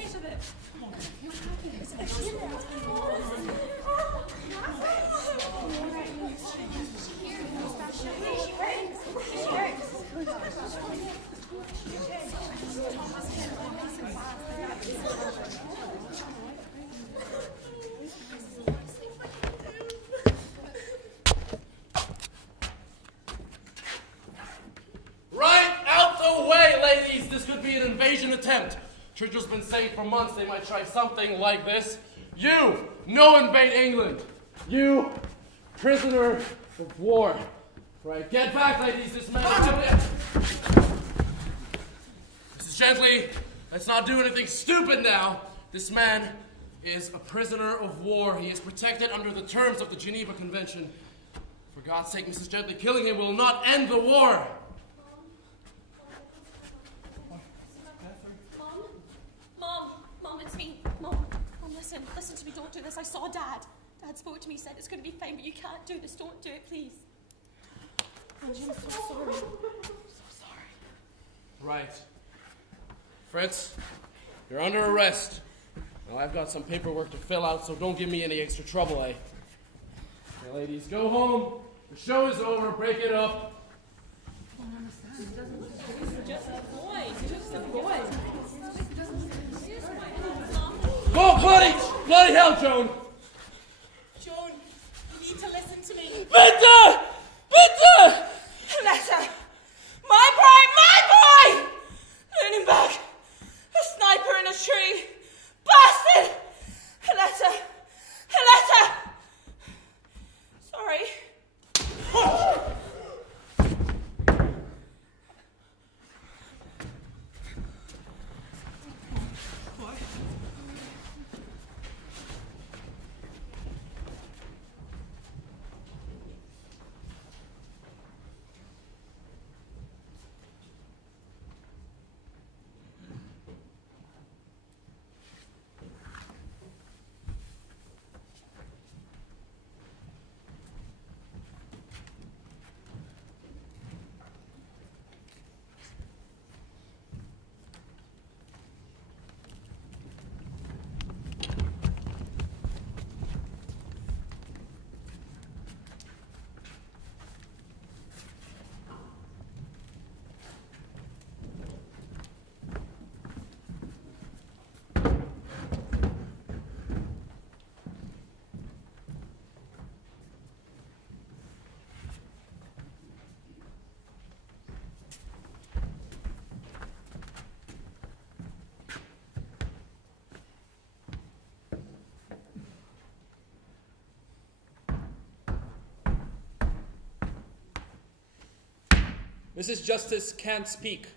Right out the way, ladies! This could be an invasion attempt. Churchill's been saying for months they might try something like this. You, no invade England. You, prisoner of war. Right, get back, ladies. This man. Mrs. Gently, let's not do anything stupid now. This man is a prisoner of war. He is protected under the terms of the Geneva Convention. For God's sake, Mrs. Gently, killing him will not end the war. Mom, it's me. Mom, listen to me. Don't do this. I saw Dad. Dad spoke to me, said it's going to be fine, but you can't do this. Don't do it, please. Angie, I'm so sorry. I'm so sorry. Right. Fritz, you're under arrest. Now, I've got some paperwork to fill out, so don't give me any extra trouble, eh? Okay, ladies, go home. The show is over. Break it up. Just a boy. Just a boy. Go, bloody hell, Joan! Joan, you need to listen to me. Bitte! Bitte! Letter! My boy! Leaning back. A sniper in a tree. Bastard! Letter! Sorry. Mrs. Justice can't speak.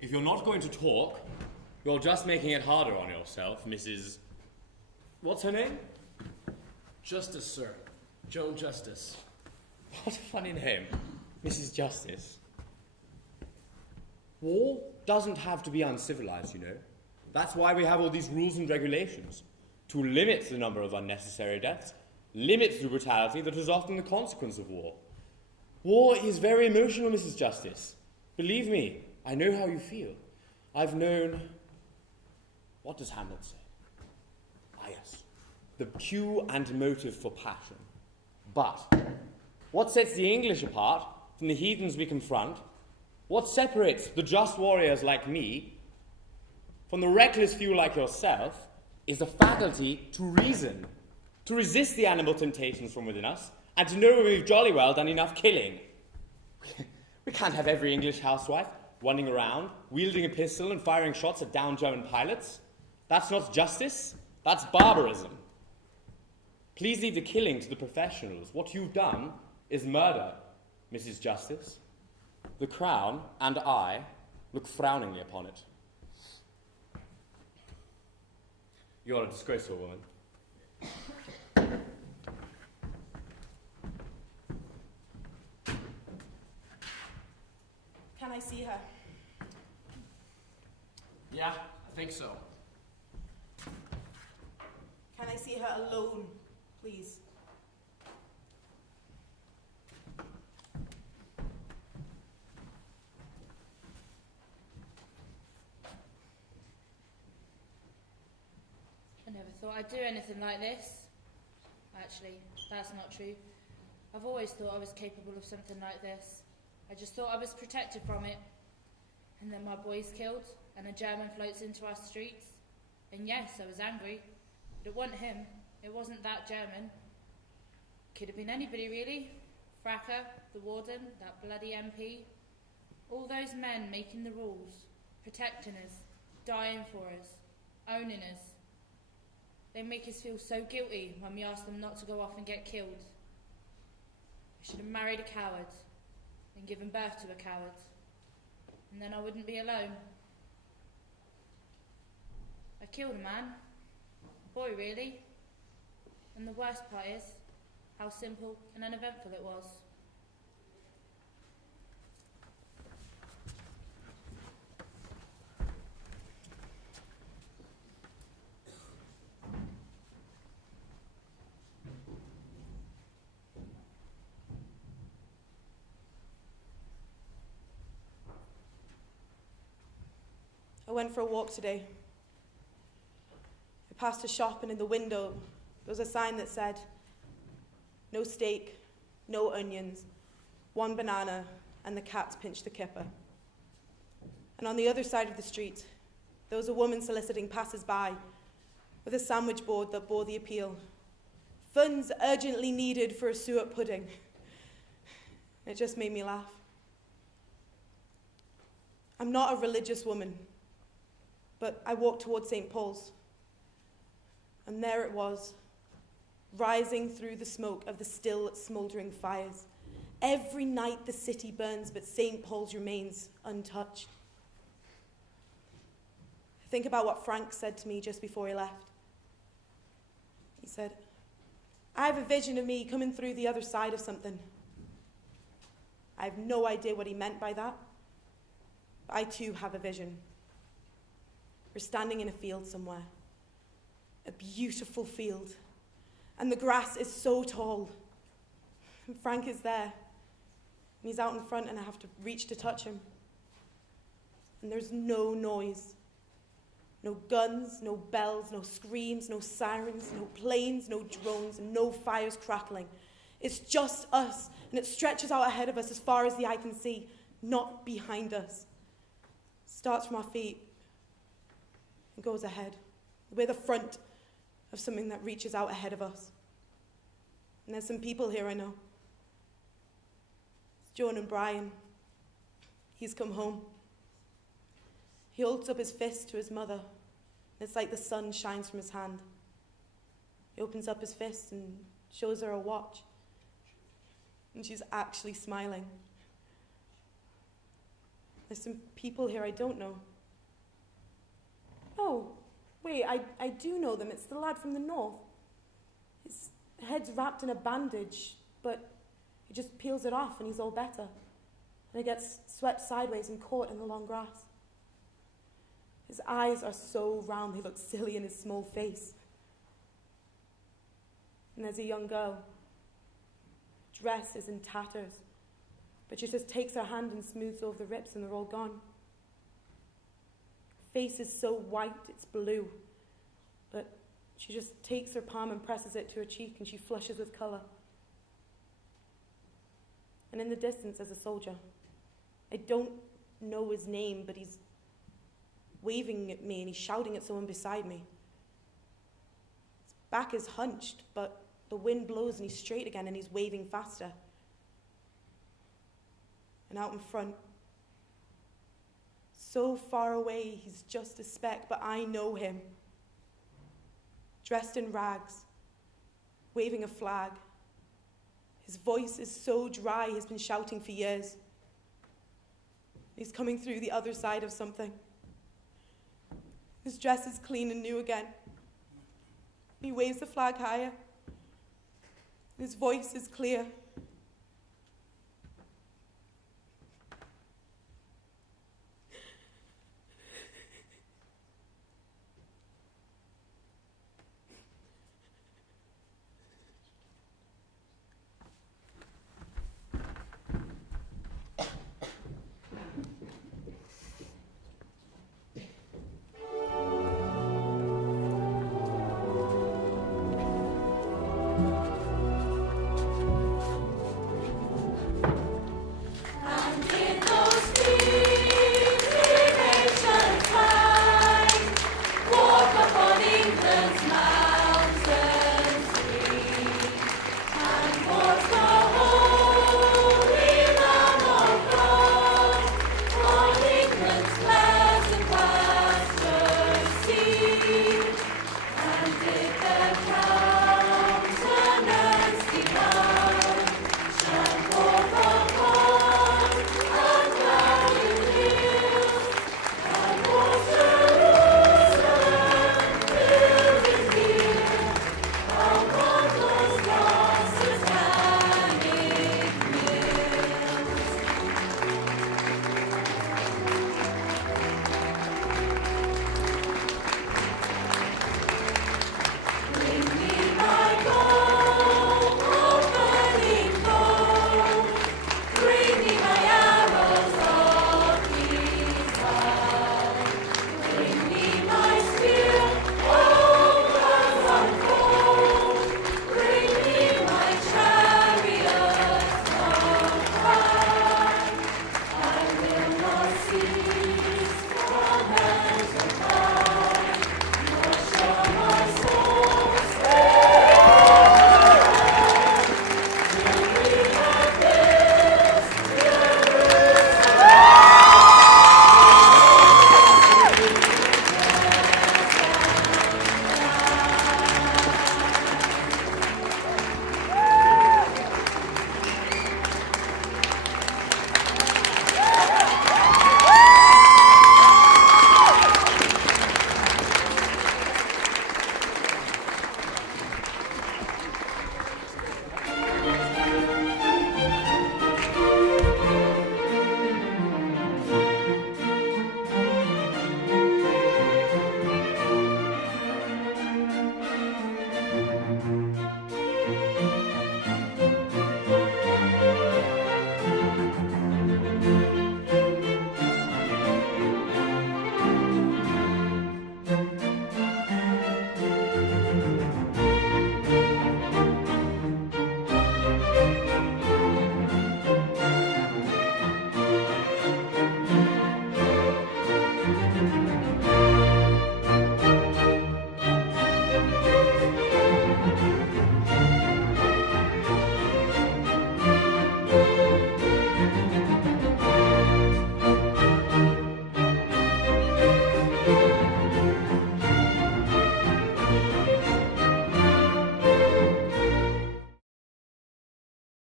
If you're not going to talk, you're just making it harder on yourself, Mrs. What's her name? Justice, sir. Joan Justice. What a funny name. Mrs. Justice. War doesn't have to be uncivilized, you know. That's why we have all these rules and regulations. To limit the number of unnecessary deaths, limit the brutality that is often the consequence of war. War is very emotional, Mrs. Justice. Believe me, I know how you feel. I've known... What does Hamlet say? Ah, yes. The cue and motive for passion. But what sets the English apart from the heathens we confront? What separates the just warriors like me from the reckless few like yourself is the faculty to reason, to resist the animal temptations from within us, and to know when we've jolly well done enough killing. We can't have every English housewife running around, wielding a pistol and firing shots at downed German pilots. That's not justice, that's barbarism. Please leave the killing to the professionals. What you've done is murder, Mrs. Justice. The Crown and I look frowningly upon it. You're a disgraceful woman. Can I see her? Yeah, I think so. Can I see her alone, please? I never thought I'd do anything like this. Actually, that's not true. I've always thought I was capable of something like this. I just thought I was protected from it. And then my boy's killed, and a German floats into our streets. And yes, I was angry. But it wasn't him. It wasn't that German. Could have been anybody, really. Fracker, the warden, that bloody MP. All those men making the rules, protecting us, dying for us, owning us. They make us feel so guilty when we ask them not to go off and get killed. I should have married a coward and given birth to a coward. And then I wouldn't be alone. I killed a man. A boy, really. And the worst part is how simple and uneventful it was. I went for a walk today. I passed a shop, and in the window there was a sign that said, "No steak, no onions, 1 banana, and the cats pinch the kipper." And on the other side of the street, there was a woman soliciting passers-by with a sandwich board that bore the appeal, "Funds urgently needed for a suet pudding." It just made me laugh. I'm not a religious woman, but I walked towards St. Paul's, and there it was, rising through the smoke of the still smouldering fires. Every night the city burns, but St. Paul's remains untouched. I think about what Frank said to me just before he left. He said, "I have a vision of me coming through the other side of something." I have no idea what he meant by that, but I too have a vision. We're standing in a field somewhere, a beautiful field, and the grass is so tall. And Frank is there, and he's out in front, and I have to reach to touch him. And there's no noise, no guns, no bells, no screams, no sirens, no planes, no drones, and no fires crackling. It's just us, and it stretches out ahead of us as far as the eye can see, not behind us. It starts from our feet and goes ahead. We're the front of something that reaches out ahead of us. And there's some people here I know. It's Joan and Brian. He's come home. He holds up his fist to his mother, and it's like the sun shines from his hand. He opens up his fist and shows her a watch. And she's actually smiling. There's some people here I don't know. Oh, wait, I do know them. It's the lad from the north. His head's wrapped in a bandage, but he just peels it off and he's all better. And he gets swept sideways and caught in the long grass. His eyes are so round, they look silly in his small face. And there's a young girl. Dress is in tatters, but she just takes her hand and smooths over the rips and they're all gone. Her face is so white, it's blue, but she just takes her palm and presses it to her cheek and she flushes with colour. And in the distance there's a soldier. I don't know his name, but he's waving at me and he's shouting at someone beside me. His back is hunched, but the wind blows and he's straight again and he's waving faster. And out in front, so far away, he's just a speck, but I know him. Dressed in rags, waving a flag. His voice is so dry, he's been shouting for years. He's coming through the other side of something. His dress is clean and new again. He waves the flag higher. His voice is clear.